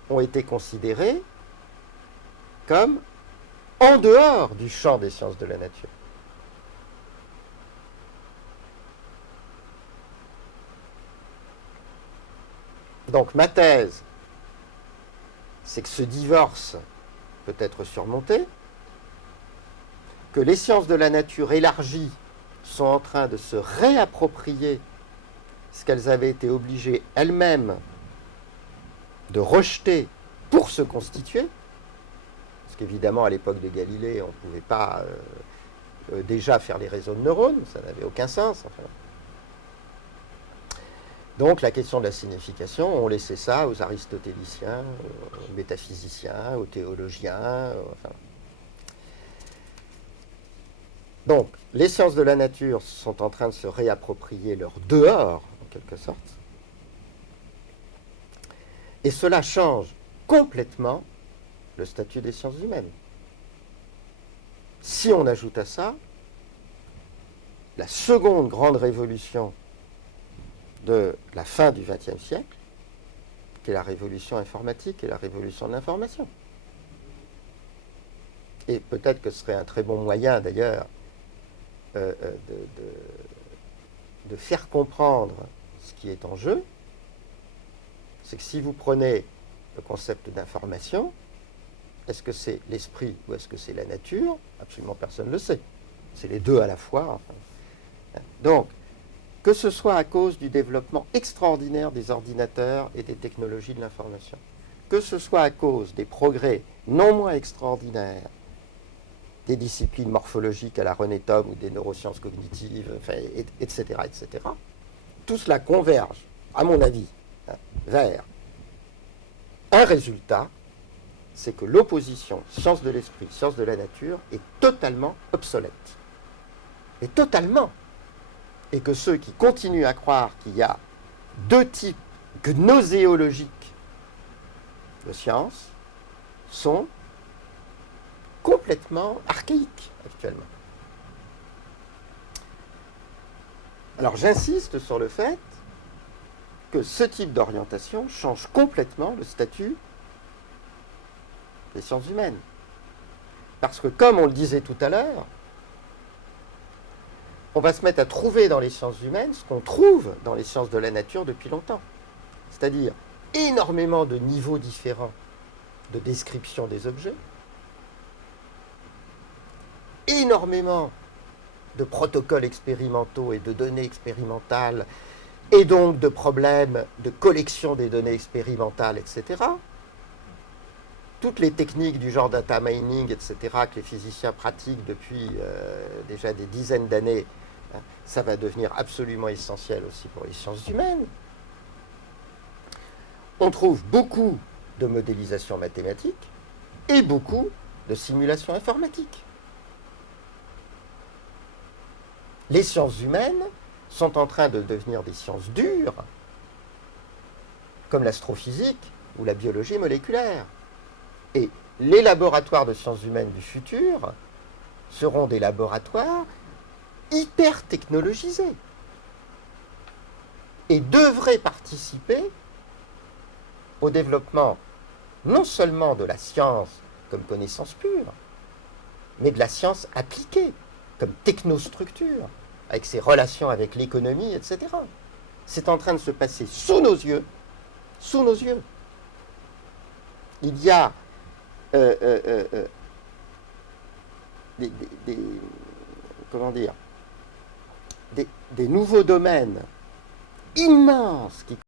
ont été considérés comme en dehors du champ des sciences de la nature. Donc ma thèse, c'est que ce divorce peut être surmonté, que les sciences de la nature élargies sont en train de se réapproprier ce qu'elles avaient été obligées elles-mêmes de rejeter pour se constituer, parce qu'évidemment à l'époque de Galilée, on ne pouvait pas déjà faire les réseaux de neurones, ça n'avait aucun sens. Enfin. Donc la question de la signification, on laissait ça aux aristotéliciens, aux métaphysiciens, aux théologiens. Enfin. Donc les sciences de la nature sont en train de se réapproprier leur dehors, en quelque sorte. Et cela change complètement le statut des sciences humaines. Si on ajoute à ça la seconde grande révolution de la fin du XXe siècle, qui est la révolution informatique et la révolution de l'information. Et peut-être que ce serait un très bon moyen, d'ailleurs, de faire comprendre ce qui est en jeu, c'est que si vous prenez le concept d'information, est-ce que c'est l'esprit ou est-ce que c'est la nature? Absolument personne ne le sait. C'est les deux à la fois. Enfin. Donc, que ce soit à cause du développement extraordinaire des ordinateurs et des technologies de l'information, que ce soit à cause des progrès non moins extraordinaires des disciplines morphologiques à la René Thom ou des neurosciences cognitives, enfin, etc., etc., tout cela converge, à mon avis, vers un résultat, c'est que l'opposition science de l'esprit, science de la nature est totalement obsolète. Et totalement. Et que ceux qui continuent à croire qu'il y a deux types gnoséologiques de science sont complètement archaïques actuellement. Alors j'insiste sur le fait que ce type d'orientation change complètement le statut des sciences humaines. Parce que comme on le disait tout à l'heure, on va se mettre à trouver dans les sciences humaines ce qu'on trouve dans les sciences de la nature depuis longtemps. C'est-à-dire énormément de niveaux différents de description des objets, énormément de protocoles expérimentaux et de données expérimentales, et donc de problèmes de collection des données expérimentales, etc. Toutes les techniques du genre data mining, etc., que les physiciens pratiquent depuis déjà des dizaines d'années, ça va devenir absolument essentiel aussi pour les sciences humaines. On trouve beaucoup de modélisation mathématique et beaucoup de simulation informatique. Les sciences humaines sont en train de devenir des sciences dures, comme l'astrophysique ou la biologie moléculaire. Et les laboratoires de sciences humaines du futur seront des laboratoires hyper technologisés et devraient participer au développement non seulement de la science comme connaissance pure, mais de la science appliquée comme technostructure, avec ses relations avec l'économie, etc. C'est en train de se passer sous nos yeux. Sous nos yeux. Il y a comment dire, des nouveaux domaines immenses qui